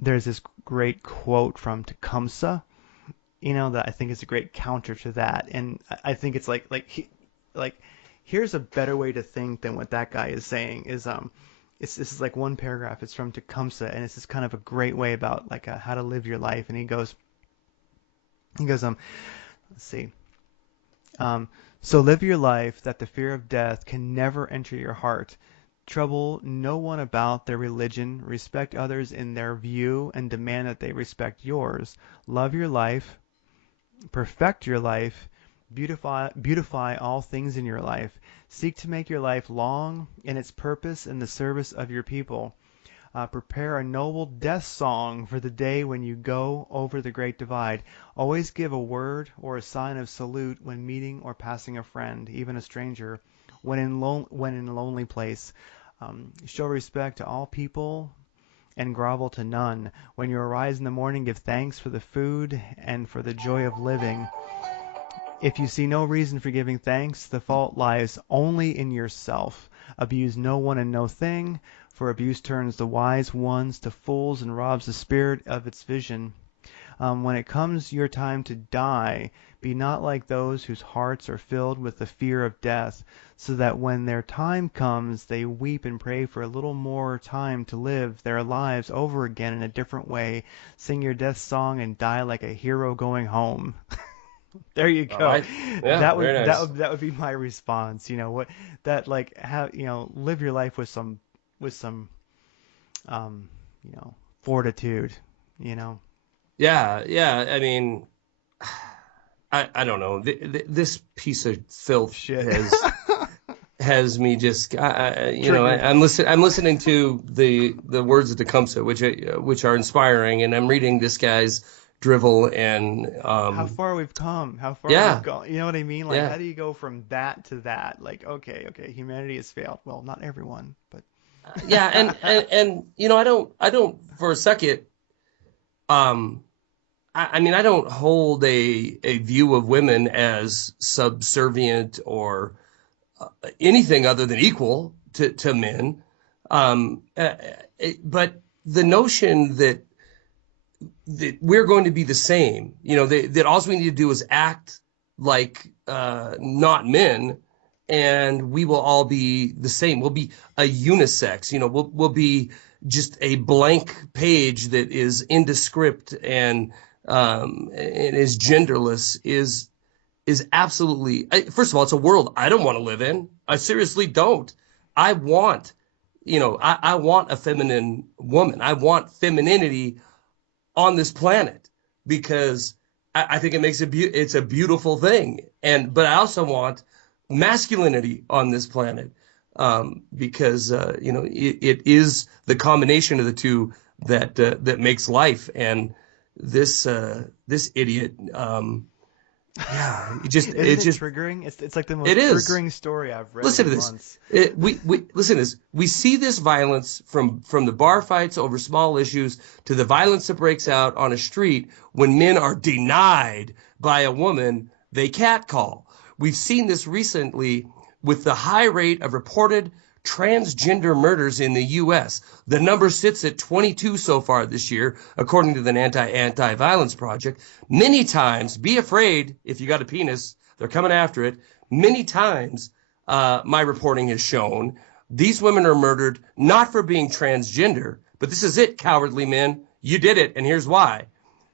there's this great quote from Tecumseh, that I think is a great counter to that, and I think it's like here's a better way to think than what that guy is saying. This is like one paragraph. It's from Tecumseh, and it's just kind of a great way about like how to live your life. And he goes, let's see. Um, so live your life that the fear of death can never enter your heart. Trouble no one about their religion, respect others in their view, and demand that they respect yours. Love your life, perfect your life, beautify all things in your life. Seek to make your life long in its purpose in the service of your people. Prepare a noble death song for the day when you go over the great divide. Always give a word or a sign of salute when meeting or passing a friend, even a stranger. When in a lonely place, show respect to all people and grovel to none. When you arise in the morning, give thanks for the food and for the joy of living. If you see no reason for giving thanks, the fault lies only in yourself. Abuse no one and no thing, for abuse turns the wise ones to fools and robs the spirit of its vision. When it comes your time to die, be not like those whose hearts are filled with the fear of death, so that when their time comes they weep and pray for a little more time to live their lives over again in a different way. Sing your death song and die like a hero going home. There you I go. like, yeah, very nice. That would be my response. What that like how live your life with some um fortitude. You know. Yeah, yeah. I mean, I don't know. This piece of filth Shit. has me just Triggered. I'm listening to the words of Tecumseh, which are inspiring, and I'm reading this guy's drivel, and How far we've come, how far we've yeah, gone. You know what I mean? Like, yeah, how do you go from that to that? Like, okay, humanity has failed. Well, not everyone, but yeah, and I don't for a second, um I mean, I don't hold a view of women as subservient or anything other than equal to men. But the notion that we're going to be the same, that all we need to do is act like not men, and we will all be the same. We'll be a unisex, we'll be just a blank page that is indescript and is genderless is absolutely, first of all, it's a world I don't want to live in. I seriously don't. I want, I want a feminine woman. I want femininity on this planet because I think it makes it's a beautiful thing. But I also want masculinity on this planet because it is the combination of the two that makes life. And this idiot. Yeah, Isn't it's it just triggering? It's like the most it is. triggering story I've read Listen to in this. months. We listen to this. We see this violence from the bar fights over small issues to the violence that breaks out on a street when men are denied by a woman they catcall. We've seen this recently with the high rate of reported transgender murders in the U.S. The number sits at 22 so far this year, according to the Anti-Violence Project. Many times, be afraid if you got a penis, they're coming after it. Many times, my reporting has shown these women are murdered not for being transgender, but this is it, cowardly men. You did it, and here's why.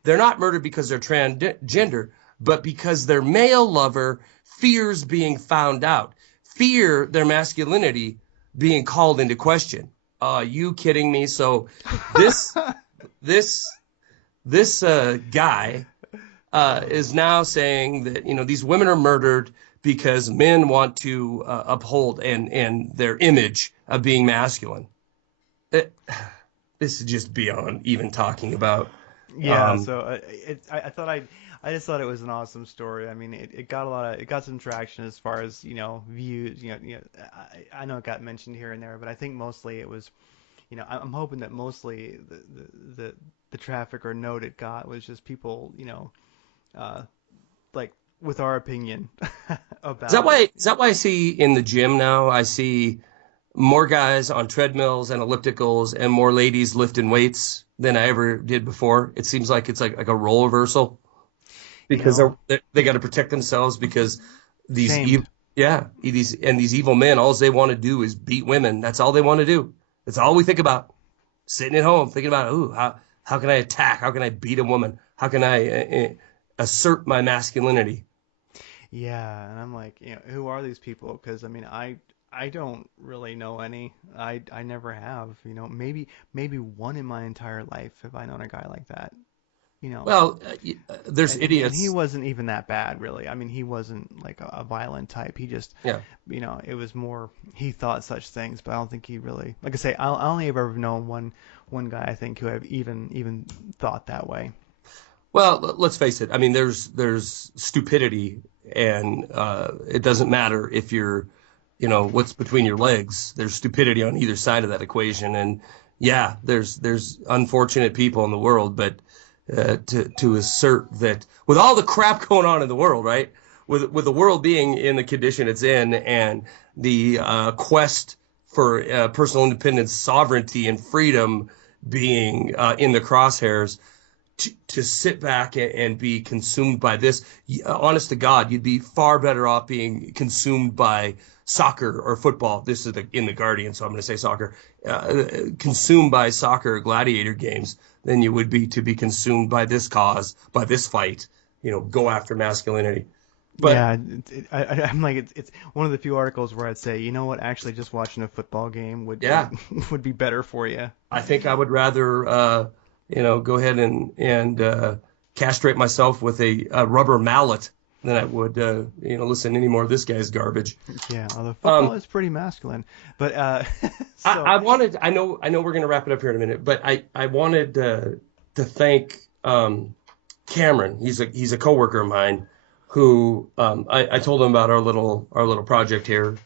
They're not murdered because they're transgender, but because their male lover fears being found out, fear their masculinity being called into question. Are you kidding me? So this this guy is now saying that these women are murdered because men want to uphold and their image of being masculine. This is just beyond even talking about. Yeah, so I thought I just thought it was an awesome story. I mean, it got it got some traction as far as views. I know it got mentioned here and there, but I think mostly it was, I'm hoping that mostly the traffic or note it got was just people, like with our opinion about it. Is that why I see in the gym now? I see more guys on treadmills and ellipticals and more ladies lifting weights than I ever did before. It seems like it's like a role reversal You because know, they got to protect themselves because these shamed. these evil men, all they want to do is beat women. That's all they want to do. That's all we think about. Sitting at home thinking about, ooh, how can I attack? How can I beat a woman? How can I assert my masculinity? Yeah, and I'm like, who are these people? Because I mean, I don't really know any. I never have. Maybe one in my entire life have I known a guy like that. You know, Well, there's and he idiots. wasn't even that bad, really. I mean, he wasn't like a violent type. He just, Yeah. it was more he thought such things, but I don't think he really, like I say, I only have ever known one guy I think who have even thought that way. Well, let's face it. I mean, there's stupidity, and it doesn't matter if you're, what's between your legs. There's stupidity on either side of that equation, and yeah, there's unfortunate people in the world, but to assert that with all the crap going on in the world, right? With the world being in the condition it's in, and the quest for personal independence, sovereignty, and freedom being in the crosshairs to sit back and be consumed by this. Honest to God, you'd be far better off being consumed by soccer or football. This is in the Guardian, so I'm going to say soccer. Consumed by soccer or gladiator games than you would be to be consumed by this cause, by this fight. Go after masculinity. But Yeah, I'm like it's one of the few articles where I'd say, you know what, actually just watching a football game would yeah, would be better for you. I think I would rather, go ahead and castrate myself with a rubber mallet than I would, listen to any more of this guy's garbage. Yeah, although football Um, is pretty masculine, but so I wanted, I know we're going to wrap it up here in a minute, but I wanted to thank Cameron. He's a coworker of mine who I told him about our little project here,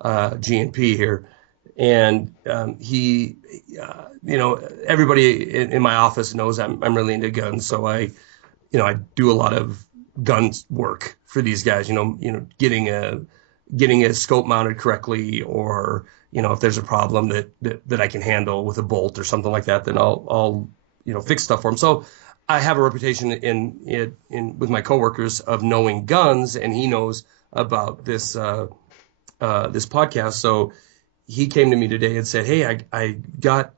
GnP here, and he, everybody in my office knows I'm really into guns, so I do a lot of guns work for these guys. Getting a scope mounted correctly, or if there's a problem that I can handle with a bolt or something like that, then I'll fix stuff for them. So I have a reputation in with my coworkers of knowing guns, and he knows about this this podcast. So he came to me today and said, "Hey, I got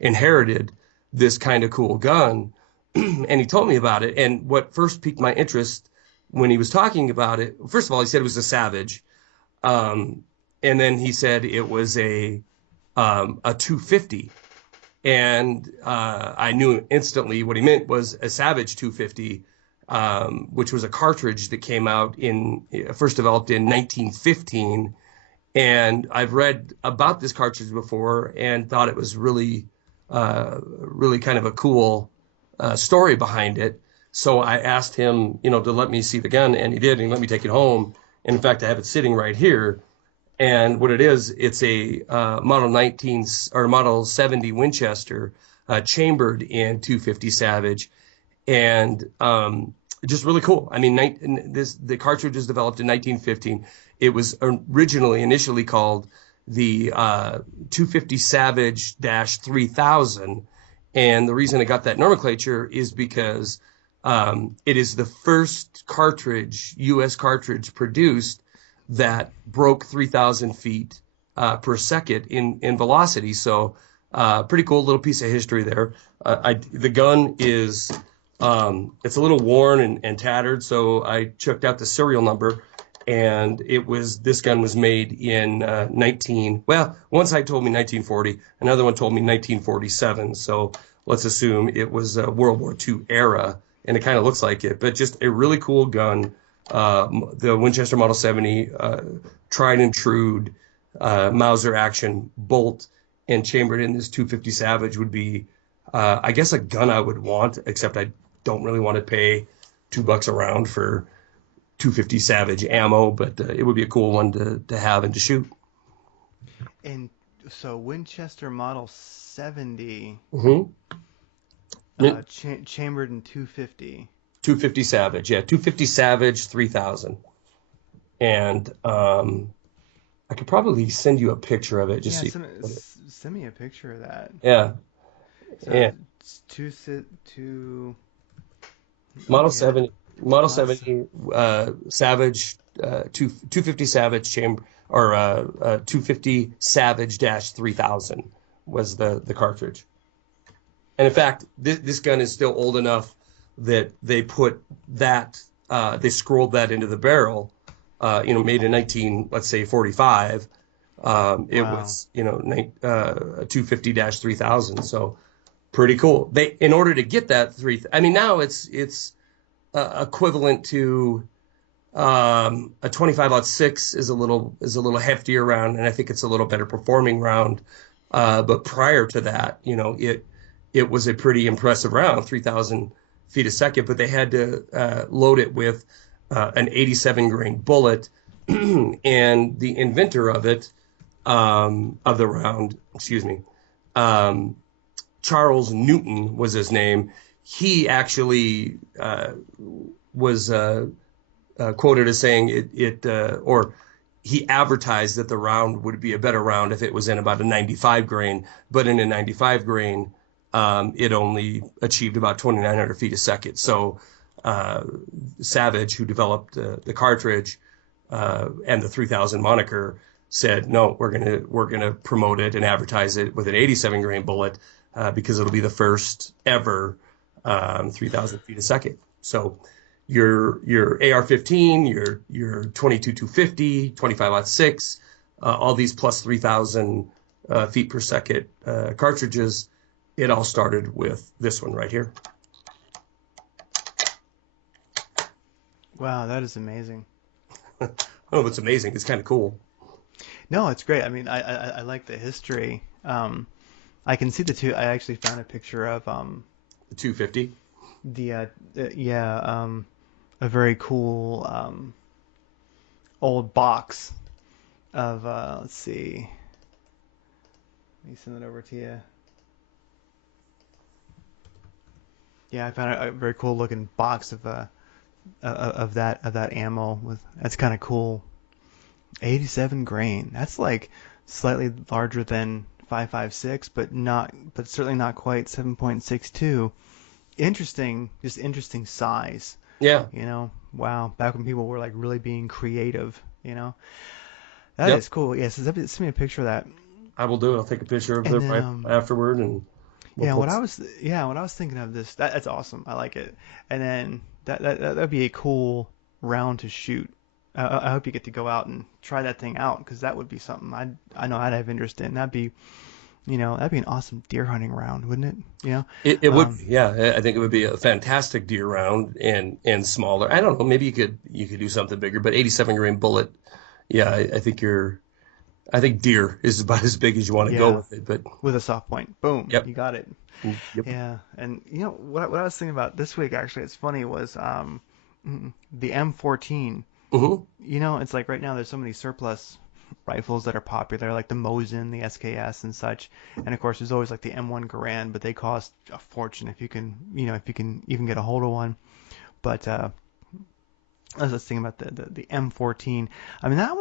inherited this kind of cool gun," and he told me about it. And what first piqued my interest when he was talking about it, first of all, he said it was a Savage, and then he said it was a 250. And I knew instantly what he meant was a Savage 250, which was a cartridge that came out first developed in 1915. And I've read about this cartridge before and thought it was really really kind of a cool story behind it. So I asked him, to let me see the gun, and he did, and he let me take it home. And in fact, I have it sitting right here. And what it is, it's a Model 19 or Model 70 Winchester, chambered in 250 Savage, and just really cool. I mean, the cartridge was developed in 1915. It was initially called the 250 Savage 3000, and the reason it got that nomenclature is because it is the first U.S. cartridge produced that broke 3,000 feet per second in velocity. So pretty cool little piece of history there. The gun is it's a little worn and tattered, so I checked out the serial number, and this gun was made in one side told me 1940, another one told me 1947. So let's assume it was World War II era, and it kind of looks like it, but just a really cool gun. The Winchester Model 70, tried and true, Mauser action bolt and chambered in this 250 Savage would be, I guess, a gun I would want, except I don't really want to pay $2 a round for 250 Savage ammo, but it would be a cool one to have and to shoot. And so Winchester Model 70, chambered in 250. 250 Savage, yeah, 250 Savage 3000. And I could probably send you a picture of it. Send me a picture of that. Yeah. So Yeah. Two Model 70 Savage, 250 Savage chamber, or 250 Savage 3000 was the cartridge. And in fact, this gun is still old enough that they put that, they scrolled that into the barrel, made in let's say 45. It was, a 250-3000. So pretty cool. In order to get that now it's equivalent to a 25-06 is a little heftier round, and I think it's a little better performing round. But prior to that, it was a pretty impressive round, 3,000 feet a second. But they had to load it with an 87 grain bullet, and the inventor of the round, Charles Newton was his name. He actually was quoted as saying or he advertised that the round would be a better round if it was in about a 95 grain, but in a 95 grain, it only achieved about 2,900 feet a second. So Savage, who developed the cartridge and the 3000 moniker, said, no, we're gonna promote it and advertise it with an 87 grain bullet because it'll be the first ever 3,000 feet a second. So your AR-15, your 22-250, 25-06, all these plus 3,000 feet per second cartridges, it all started with this one right here. Wow, that is amazing. Oh, it's amazing. It's kind of cool. No, it's great. I mean, I like the history. I can see the two. I actually found a picture of The 250. A very cool old box of let's see. Let me send it over to you. Yeah, I found a very cool looking box of that ammo. That's kind of cool. 87 grain. That's like slightly larger than 5.56, but certainly not quite 7.62. Interesting size. Yeah. Wow. Back when people were like really being creative. That is cool. Yeah. So send me a picture of that. I will do it. I'll take a picture of it right afterward, and what I was thinking of this. That's awesome. I like it. And then that'd be a cool round to shoot. I hope you get to go out and try that thing out, because that would be something I know I'd have interest in. That'd be an awesome deer hunting round, wouldn't it? It would. Yeah, I think it would be a fantastic deer round and smaller. I don't know. Maybe you could do something bigger, but 87 grain bullet. Yeah, I think you're I think deer is about as big as you want to go Yeah, with it, but with a soft point. Boom, yep. you got it. Yep. Yeah, and what I was thinking about this week actually, it's funny was the M14. Hmm. It's like right now there's so many surplus rifles that are popular, like the Mosin, the SKS, and such. And of course, there's always like the M1 Garand, but they cost a fortune if you can even get a hold of one. But I was just thinking about the M14. I mean, that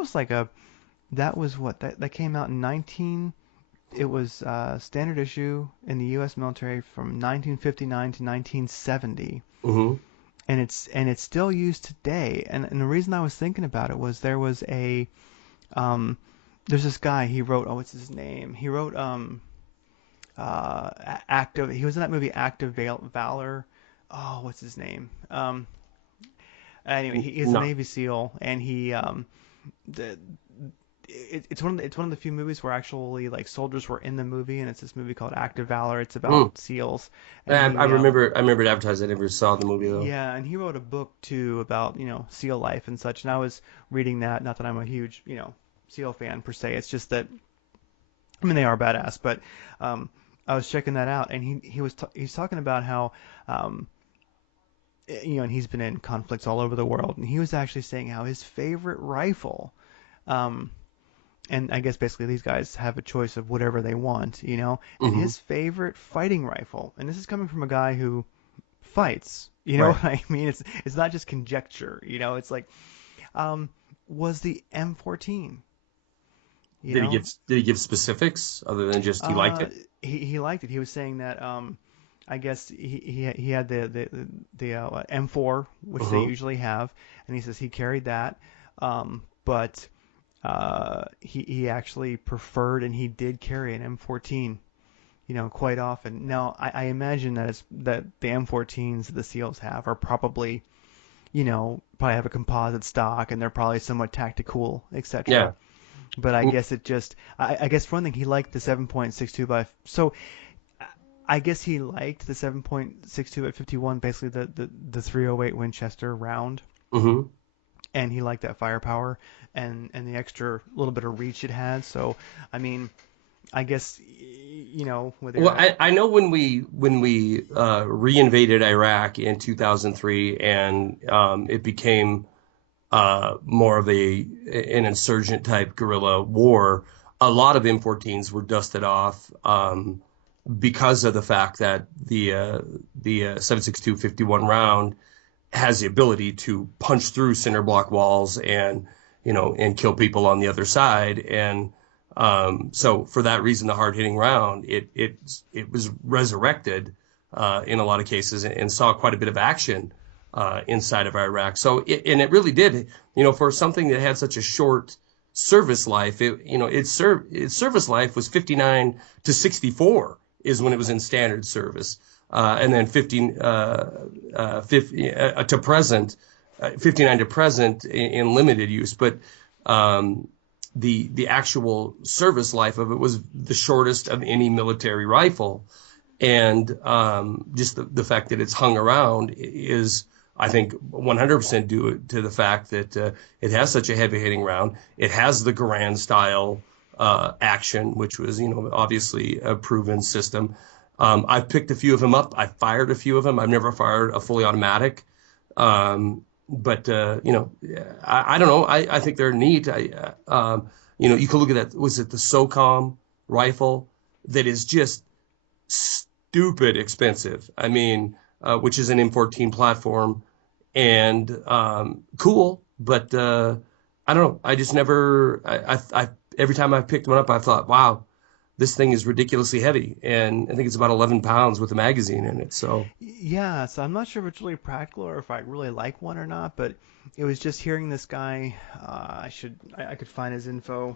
was what that came out in 19. It was standard issue in the U.S. military from 1959 to 1970, Hmm. and it's still used today. And the reason I was thinking about it was um, there's this guy he wrote. Oh, what's his name? He wrote active. He was in that movie Active Valor. Oh, what's his name? Anyway, he's a No. Navy SEAL, and the, it's one of the few movies where actually like soldiers were in the movie, and it's this movie called Active Valor. It's Mm. about SEALs, and I remember. I remember it advertised. I never saw the movie though. yeah, and he wrote a book too about SEAL life and such. And I was reading that. Not that I'm a huge SEAL fan per se. It's just that I mean they are badass, but um, I was checking that out, and he's talking about how um, and he's been in conflicts all over the world, and he was actually saying how his favorite rifle. Um, and I guess basically these guys have a choice of whatever they want, and Hmm. his favorite fighting rifle, and this is coming from a guy who fights, you know Right. what I mean? It's not just conjecture, it's like um was the M14, you know? Did he give specifics other than just he liked Uh it? he liked it. He was saying that I guess he had the M4, which they Hmm. usually have, and he says he carried that, but he actually preferred and he did carry an M14, quite often. Now I imagine that the M14s the SEALs have are probably probably have a composite stock and they're probably somewhat tactical, etc. Yeah. But I guess I guess for one thing he liked the 7.62 by so I guess he liked the 7.62 at 51, basically the 308 Winchester round, Hmm. and he liked that firepower and the extra little bit of reach it had. So I mean, I guess whether you're Well, at I know when we reinvaded Iraq in 2003 and it became more of an insurgent type guerrilla war, a lot of M14s were dusted off because of the fact that the 7.62 round has the ability to punch through cinder block walls and and kill people on the other side. And so for that reason, the hard hitting round it was resurrected in a lot of cases and saw quite a bit of action inside of Iraq. So and it really did, for something that had such a short service life, its service life was 59 to 64 is when it was in standard service. And then 15 50 to present, 59 to present in limited use. But um, the actual service life of it was the shortest of any military rifle, and just the fact that it's hung around is, I think, 100% due to the fact that it has such a heavy hitting round. It has the Garand style action, which was, obviously a proven system. I've picked a few of them up. I've fired a few of them. I've never fired a fully automatic. But I don't know. I think they're neat. You could look at that. Was it the SOCOM rifle that is just stupid expensive? I mean, which is an M14 platform and cool, but I don't know. I just never. Every time I've picked one up, I've thought, wow, this thing is ridiculously heavy, and I think it's about 11 pounds with a magazine in it. So yeah, so I'm not sure if it's really practical or if I really like one or not, but it was just hearing this guy. I could find his info,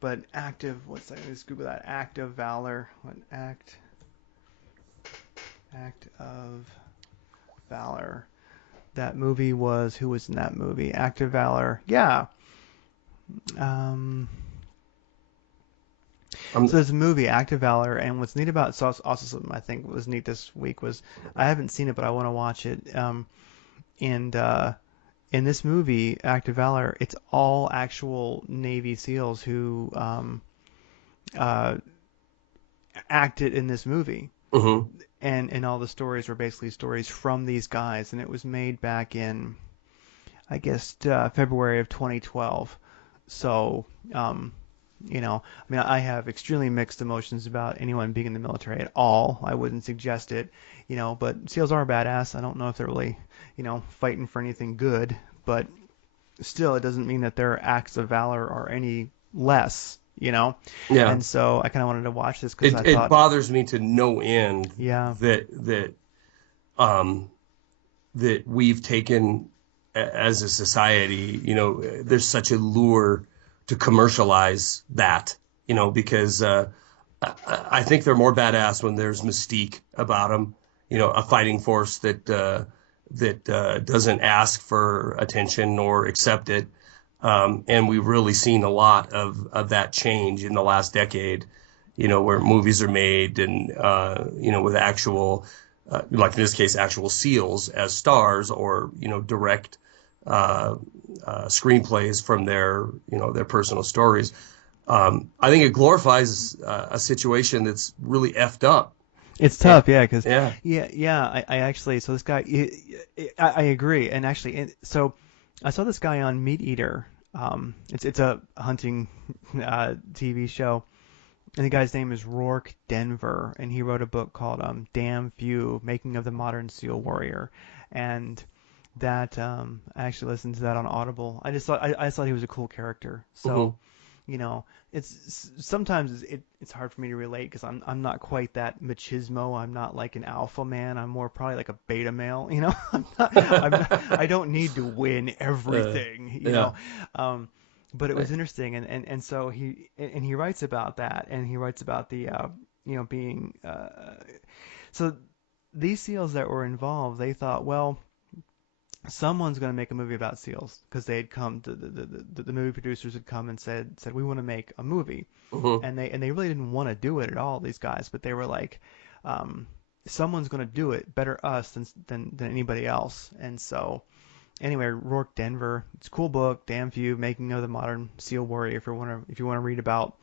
but what's that? Let's Google that. Active Valor. What act of Valor? That movie was who was in that movie? Active Valor. Yeah. Um, so I'm. there's a movie, Active Valor, and what's neat about so also something I think was neat this week was I haven't seen it, but I want to watch it. And in this movie, Act of Valor, it's all actual Navy SEALs who uh, acted in this movie. Hmm. And all the stories were basically stories from these guys, and it was made back in, I guess, February of 2012. So, I mean, I have extremely mixed emotions about anyone being in the military at all. I wouldn't suggest it, but SEALs are badass. I don't know if they're really, fighting for anything good, but still, it doesn't mean that their acts of valor are any less. Yeah. And so I kind of wanted to watch this because I It thought, bothers me to no end yeah, that um, that we've taken as a society, there's such a lure to commercialize that, because I think they're more badass when there's mystique about them, a fighting force that doesn't ask for attention nor accept it. And we've really seen a lot of that change in the last decade, where movies are made and, with actual, like in this case, actual SEALs as stars or, direct screenplays from their personal stories. I think it glorifies a situation that's really effed up. it's And, tough, yeah, because yeah. yeah, I actually, so this guy, I agree, and actually, so I saw this guy on Meat Eater. It's a hunting TV show, and the guy's name is Rourke Denver, and he wrote a book called Damn Few: Making of the Modern SEAL Warrior, and that I actually listened to that on Audible. I just thought he was a cool character. Hmm. So, it's sometimes it's hard for me to relate because I'm not quite that machismo. I'm not like an alpha man. I'm more probably like a beta male. I don't need to win everything. Yeah. But it was interesting, and so he writes about that, and he writes about the being so these SEALs that were involved, they thought, well, someone's going to make a movie about SEALs because they had come to the movie producers had come and said we want to make a movie, Hmm. and they really didn't want to do it at all, these guys, but they were like, someone's going to do it better us than anybody else. And so anyway, Rourke Denver, it's a cool book, Damn Few: Making of the Modern SEAL Warrior, if you want to read about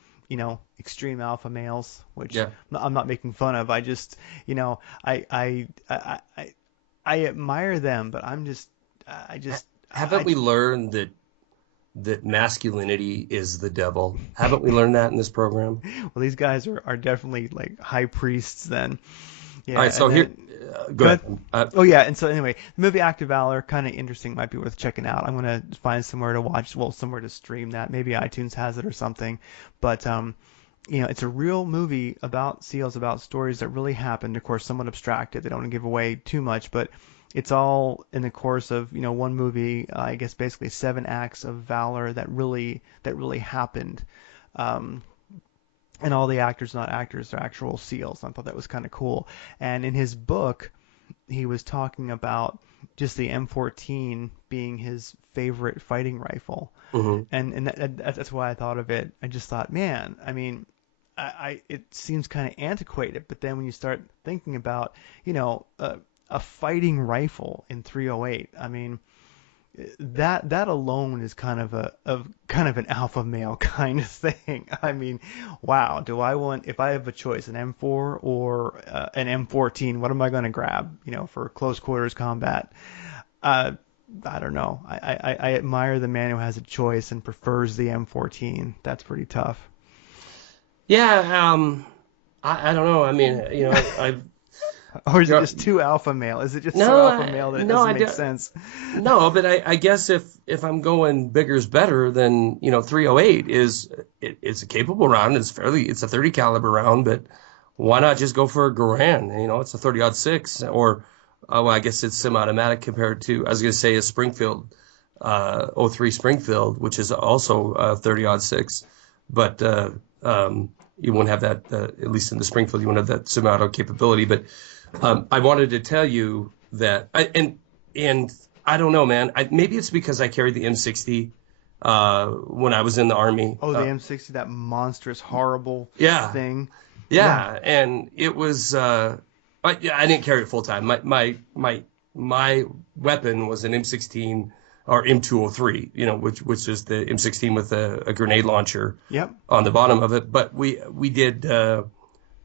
extreme alpha males, which Yeah. I'm not making fun of. I just I admire them, but Haven't we learned that masculinity is the devil? Haven't we learned that in this program? well, these guys are definitely like high priests then. All Yeah, right, so and here, then go good. ahead. Oh yeah, and so anyway, the movie Act of Valor, kind of interesting, might be worth checking out. I'm gonna find somewhere to watch, well, somewhere to stream that. Maybe iTunes has it or something. But it's a real movie about SEALs, about stories that really happened. Of course, somewhat abstracted. They don't want to give away too much, but it's all in the course of one movie. I guess basically 7 acts of valor that really happened. Um, and all the actors, not actors, they're actual SEALs. I thought that was kind of cool. And in his book, he was talking about just the M14 being his favorite fighting rifle, Hmm. that's why I thought of it. I just thought, man, I mean, it seems kind of antiquated, but then when you start thinking about, a fighting rifle in 308, I mean, that alone is kind of an alpha male kind of thing. I mean, wow, do I want, if I have a choice, an M4 or an M14, what am I going to grab, for close quarters combat? Uh, I don't know. I admire the man who has a choice and prefers the M14. That's pretty tough. Yeah. I don't know. I mean, I've Or is you it know, just too alpha male? Is it just so no, alpha male that it no, doesn't make sense? no, but I guess if I'm going bigger's better, then 308 it's a capable round. It's a 30 caliber round, but why not just go for a Garand? It's a 30-06, or well, I guess it's semi-automatic compared to, I was going to say, a Springfield '03 Springfield, which is also 30-06, but you won't have that, at least in the Springfield, you won't have that semi-auto capability. But I wanted to tell you that, and I don't know, man. Maybe it's because I carried the M60 when I was in the Army. Oh, the M60, that monstrous, horrible Yeah, thing. Yeah. yeah, and it was. Yeah, I didn't carry it full time. My weapon was an M16 or M203, which is the M16 with a grenade launcher Yep. on the bottom of it. But we did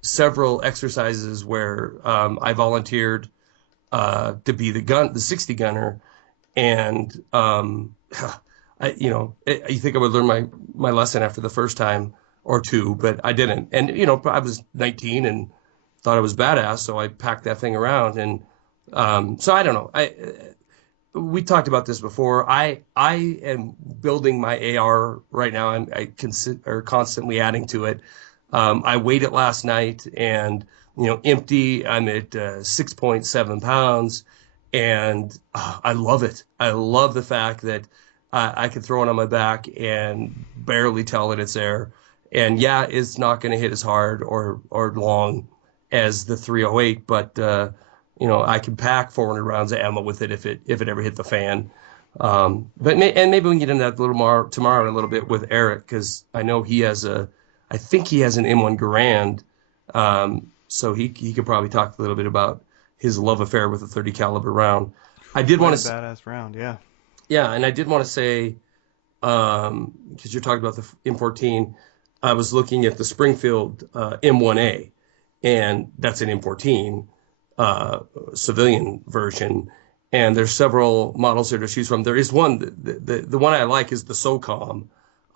several exercises where I volunteered to be the 60 gunner, and you think I would learn my lesson after the first time or two, but I didn't. And I was 19 and thought I was badass, so I packed that thing around. And so I don't know. We talked about this before. I am building my AR right now. I consider constantly adding to it. I weighed it last night, and empty. I'm at 6.7 pounds, and I love it. I love the fact that I can throw it on my back and barely tell that it's there. And yeah, it's not going to hit as hard or long as the 308, but I can pack 400 rounds of ammo with it if it ever hit the fan. But maybe we can get into that a little more tomorrow in a little bit with Eric, because I know I think he has an M1 Garand, so he could probably talk a little bit about his love affair with a 30 caliber round. I did want to badass round, yeah. Yeah, and I did want to say, because you're talking about the M14, I was looking at the Springfield M1A, and that's an M14 civilian version, and there's several models there to choose from. There is one, the one I like is the SOCOM.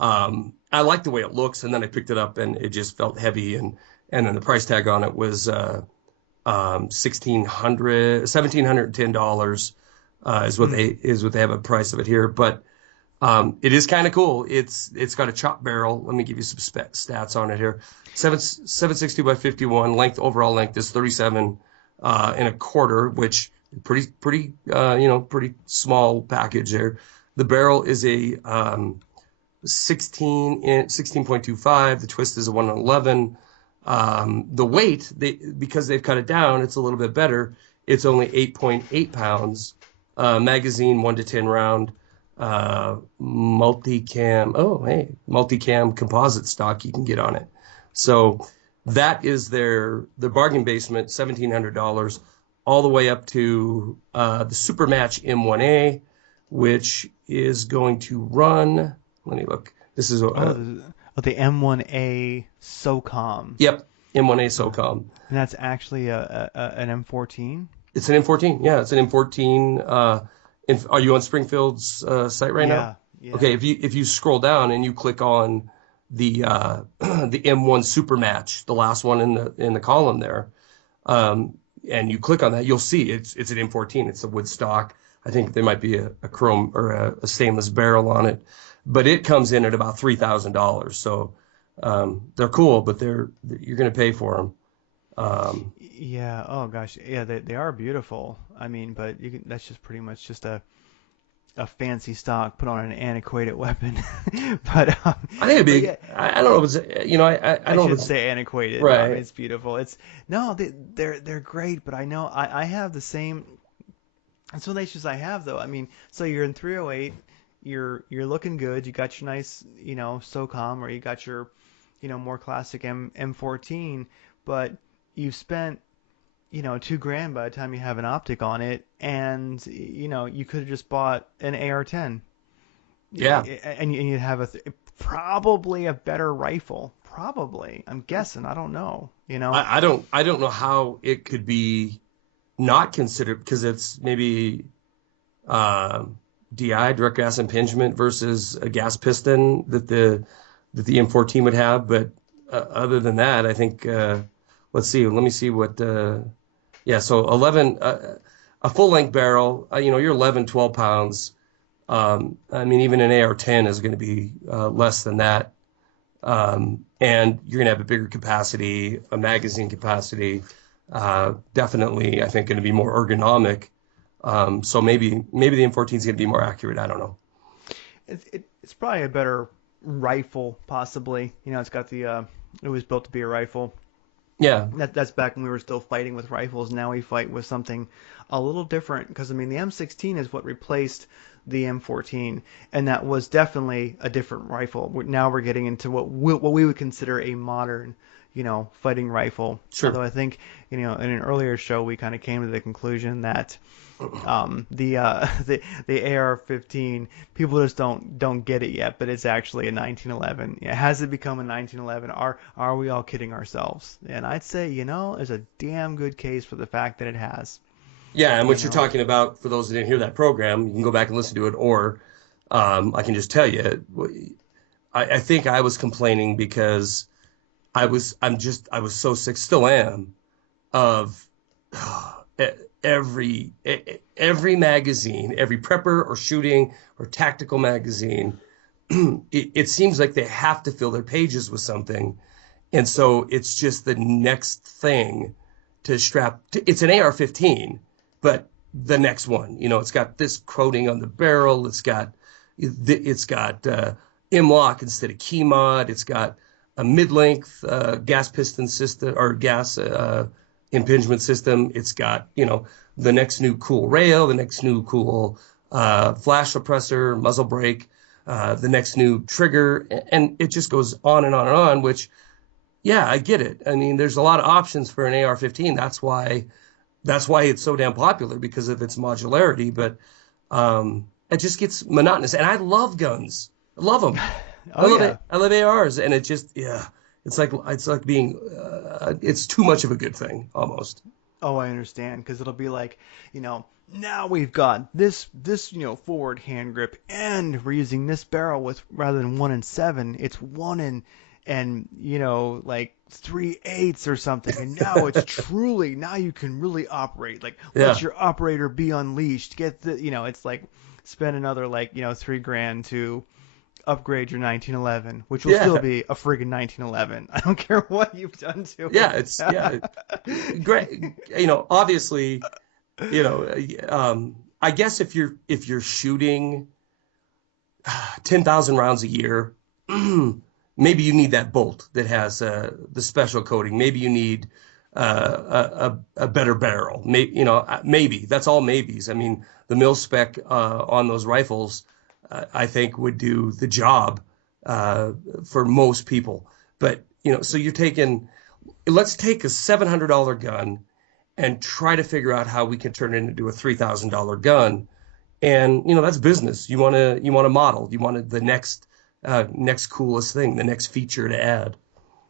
I like the way it looks, and then I picked it up, and it just felt heavy, and then the price tag on it was $1,710 is what they have a price of it here, but it is kind of cool. It's got a chop barrel. Let me give you some stats on it here. 760 by 51 length. Overall length is 37 and a quarter, which pretty pretty small package there. The barrel is a 16.25. The twist is a 111. The weight, because they've cut it down, it's a little bit better. It's only 8.8 pounds. Magazine 1 to 10 round. Multicam composite stock you can get on it. So that is their bargain basement, $1,700, all the way up to the Supermatch M1A, which is going to run. Let me look. This is the M1A SOCOM. Yep, M1A SOCOM. And that's actually an M14. It's an M14. Yeah, it's an M14. Are you on Springfield's site right now? Yeah. Okay, if you scroll down and you click on the the M1 Supermatch, the last one in the column there, and you click on that, you'll see it's an M14. It's a wood stock. I think there might be a chrome or a stainless barrel on it, but it comes in at about $3,000. So they're cool, but you're going to pay for them. Yeah. Oh gosh. Yeah. They are beautiful. I mean, but that's just pretty much just a fancy stock put on an antiquated weapon. But I think it'd be. yeah, I don't know. If it's, I don't should say antiquated. Right. I mean, it's beautiful. They're great. But I know I have the same. That's one of the issues I have though. I mean, so you're in 308. You're looking good. You got your nice SOCOM, or you got your more classic M14, but you've spent $2,000 by the time you have an optic on it, and you could have just bought an AR-10. Yeah. And you'd have probably a better rifle. Probably, I'm guessing. I don't know. I don't know how it could be not considered, because it's maybe DI, direct gas impingement, versus a gas piston that the M14 would have. But other than that, I think. Let's see. Let me see what. So 11, a full length barrel. You're 11, 12 pounds. I mean, even an AR-10 is going to be less than that. And you're going to have a bigger capacity, a magazine capacity. Definitely, I think, going to be more ergonomic. So maybe the M14 is going to be more accurate. I don't know. It's probably a better rifle, possibly. It's got it was built to be a rifle. Yeah. That's back when we were still fighting with rifles. Now we fight with something a little different, because I mean the M16 is what replaced the M14, and that was definitely a different rifle. Now we're getting into what we would consider a modern, fighting rifle. Sure. Although I think, in an earlier show we kind of came to the conclusion that the AR-15, people just don't get it yet, but it's actually a 1911. Yeah, has it become a 1911? Are we all kidding ourselves? And I'd say, there's a damn good case for the fact that it has. Yeah, and You what you're know, talking about, for those who didn't hear that program, you can go back and listen to it, or I can just tell you, I think I was complaining because I was so sick, still am, of every magazine, every prepper or shooting or tactical magazine. It seems like they have to fill their pages with something, and so it's just the next thing to strap. It's an AR-15, but the next one, it's got this coating on the barrel. It's got M-LOK instead of key mod. It's got a mid-length gas piston system or gas impingement system. It's got, the next new cool rail, the next new cool flash suppressor, muzzle brake, the next new trigger, and it just goes on and on and on, which, yeah, I get it. I mean, there's a lot of options for an AR-15. That's why it's so damn popular, because of its modularity, but it just gets monotonous. And I love guns. I love them. I oh love yeah. it. I love ARs, and it just, yeah, it's like being it's too much of a good thing almost. Oh, I understand, because it'll be like, now we've got this forward hand grip, and we're using this barrel with rather than 1 and 7, it's 1 and like 3/8 or something, and now it's truly now you can really operate. Like, Yeah, let your operator be unleashed. Get it's like spend another like $3,000 to upgrade your 1911, which will still yeah, be a friggin' 1911. I don't care what you've done to yeah. it. It's yeah, great. Obviously, I guess if you're shooting 10,000 rounds a year, maybe you need that bolt that has the special coating. Maybe you need a better barrel. Maybe that's all maybes. I mean, the mil spec on those rifles, I think would do the job for most people. But so let's take a $700 gun and try to figure out how we can turn it into a $3,000 gun. And that's business. You want to model. You wanted the next coolest thing, the next feature to add.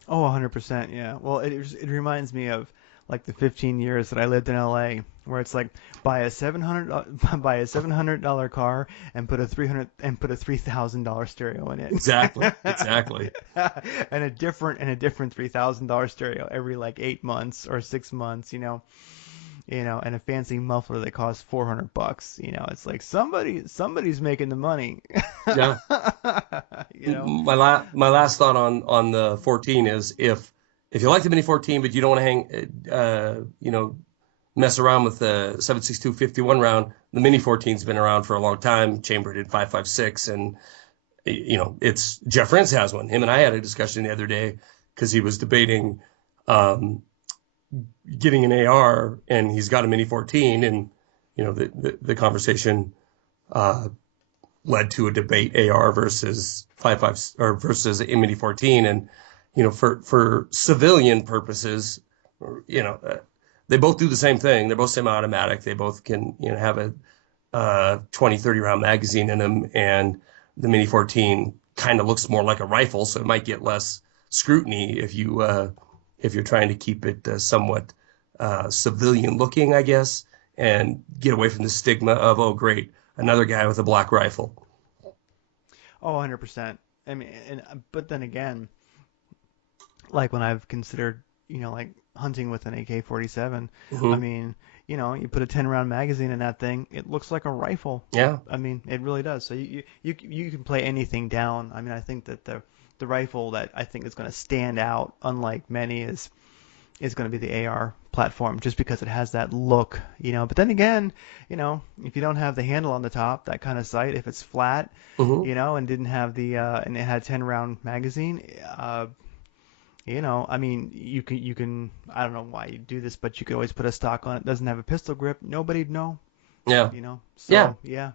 Oh, 100%, yeah. Well, it reminds me of like the 15 years that I lived in LA, where it's like buy a $700 car and put a $3,000 stereo in it. Exactly, exactly. And a different $3,000 stereo every like 8 months or 6 months, and a fancy muffler that costs $400. It's like somebody's making the money. Yeah. You know. My last thought on the 14 is, if you like the Mini 14 but you don't want to mess around with the 7.62 51 round, the Mini 14's been around for a long time, chambered in 5.56, and it's Jeff Rentz has one. Him and I had a discussion the other day because he was debating getting an AR, and he's got a Mini 14, and the conversation led to a debate: AR versus 5.5 or versus a Mini 14. And for civilian purposes, they both do the same thing. They're both semi-automatic. They both can have a 20, 30 round magazine in them, and the Mini 14 kind of looks more like a rifle, so it might get less scrutiny if you're trying to keep it somewhat civilian looking, I guess, and get away from the stigma of, oh, great, another guy with a black rifle. Oh, 100%. I mean, but then again, like when I've considered, like hunting with an AK-47, I Hmm. mean, you put a 10-round magazine in that thing, it looks like a rifle. Yeah. I mean, it really does. So you can play anything down. I mean, I think that the rifle that I think is going to stand out, unlike many, is going to be the AR platform, just because it has that look. But then again, if you don't have the handle on the top, that kind of sight, if it's flat, Hmm. and didn't have and it had a 10-round magazine, I mean, you can, I don't know why you do this, but you could always put a stock on it. Doesn't have a pistol grip. Nobody'd know. Yeah. you know. Yeah. So yeah,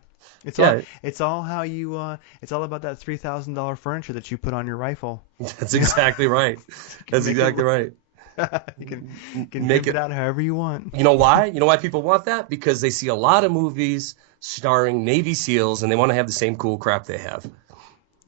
Yeah. it's all how you it's all about that $3,000 furniture that you put on your rifle. That's You know, exactly right. you can That's make it exactly right. you can Make pimp it it. out however you want. You know why? You know why people want that? Because they see a lot of movies starring Navy SEALs and they want to have the same cool crap they have.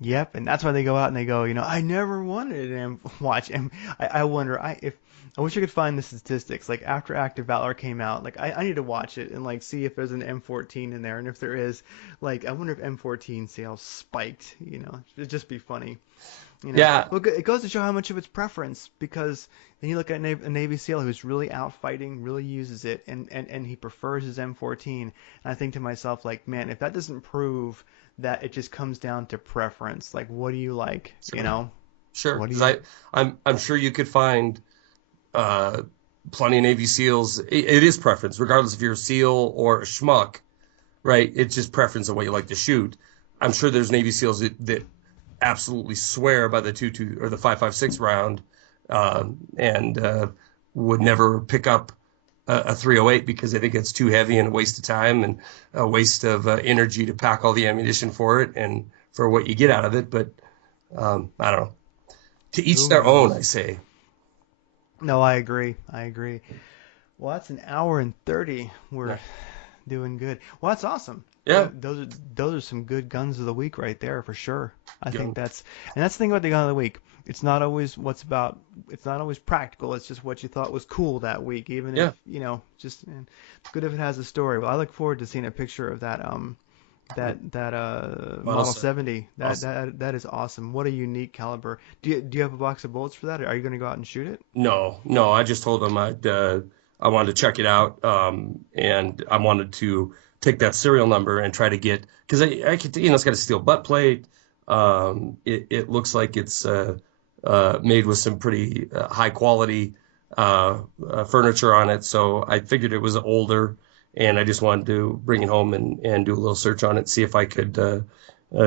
Yep, and that's why they go out and they go, I never wanted to watch. And I wonder, I wish I could find the statistics. Like after Active Valor came out, like I need to watch it and like see if there's an M14 in there, and if there is, like I wonder if M14 sales spiked. It'd just be funny. Yeah. Well, it goes to show how much of it's preference because then you look at a Navy SEAL who's really out fighting, really uses it, and he prefers his M14. And I think to myself, like, man, if that doesn't prove that it just comes down to preference, like, what do you like? Sure. Sure. What do Because you? I'm sure you could find uh, plenty of Navy SEAls. It is preference, regardless if you're a SEAL or a schmuck, right? It's just preference of what you like to shoot. I'm sure there's Navy SEAls that absolutely swear by the 22 or the 5.56 round, and would never pick up a 308 because they think it's too heavy and a waste of time and a waste of energy to pack all the ammunition for it and for what you get out of it. But I don't know. To each Who their own, I knows? say. No, I agree. I agree. Well, that's an hour and 30. Yeah. We're doing good. Well, that's awesome. Yeah. Those are some good guns of the week right there for sure. I think Go. that's the thing about the gun of the week. It's not always it's not always practical. It's just what you thought was cool that week, even if Yeah. it's good if it has a story. Well, I look forward to seeing a picture of that Model Model 7. 70. Awesome. That is awesome. What a unique caliber. Do you have a box of bullets for that? Or are you going to go out and shoot it? No, no. I just told them I wanted to check it out, and I wanted to take that serial number and try to get because I could it's got a steel butt plate. It looks like it's made with some pretty high quality furniture on it. So I figured it was older, and I just wanted to bring it home and do a little search on it, see if I could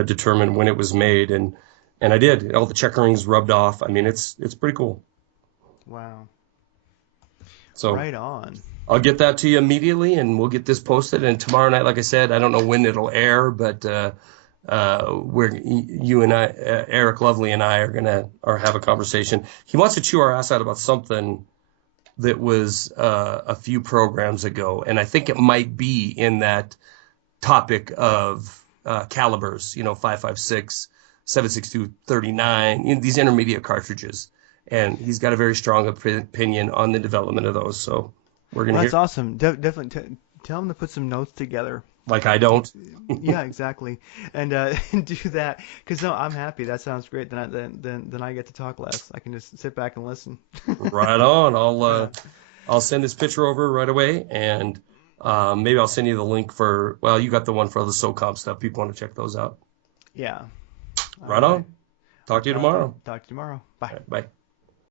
determine when it was made, and I did. All the check rings rubbed off. I mean, it's pretty cool. Wow. So Right on. I'll get that to you immediately, and we'll get this posted. And tomorrow night, like I said, I don't know when it'll air, but we're you and I, Eric Lovely and I, are gonna have a conversation. He wants to chew our ass out about something that was a few programs ago, and I think it might be in that topic of calibers. 5.56, 7.62, 39, these intermediate cartridges. And he's got a very strong opinion on the development of those. So we're gonna Well, hear that's awesome. Definitely tell him to put some notes together. like I don't. Yeah, exactly. And do that because no, I'm happy. That sounds great. Then I get to talk less. I can just sit back and listen. Right on. Yeah. I'll send this picture over right away, and maybe I'll send you the link for. Well, you got the one for the SOCOM stuff. People want to check those out. Yeah. All Right right. on. Talk I'll to you tomorrow. talk to you tomorrow. Bye. All right, bye.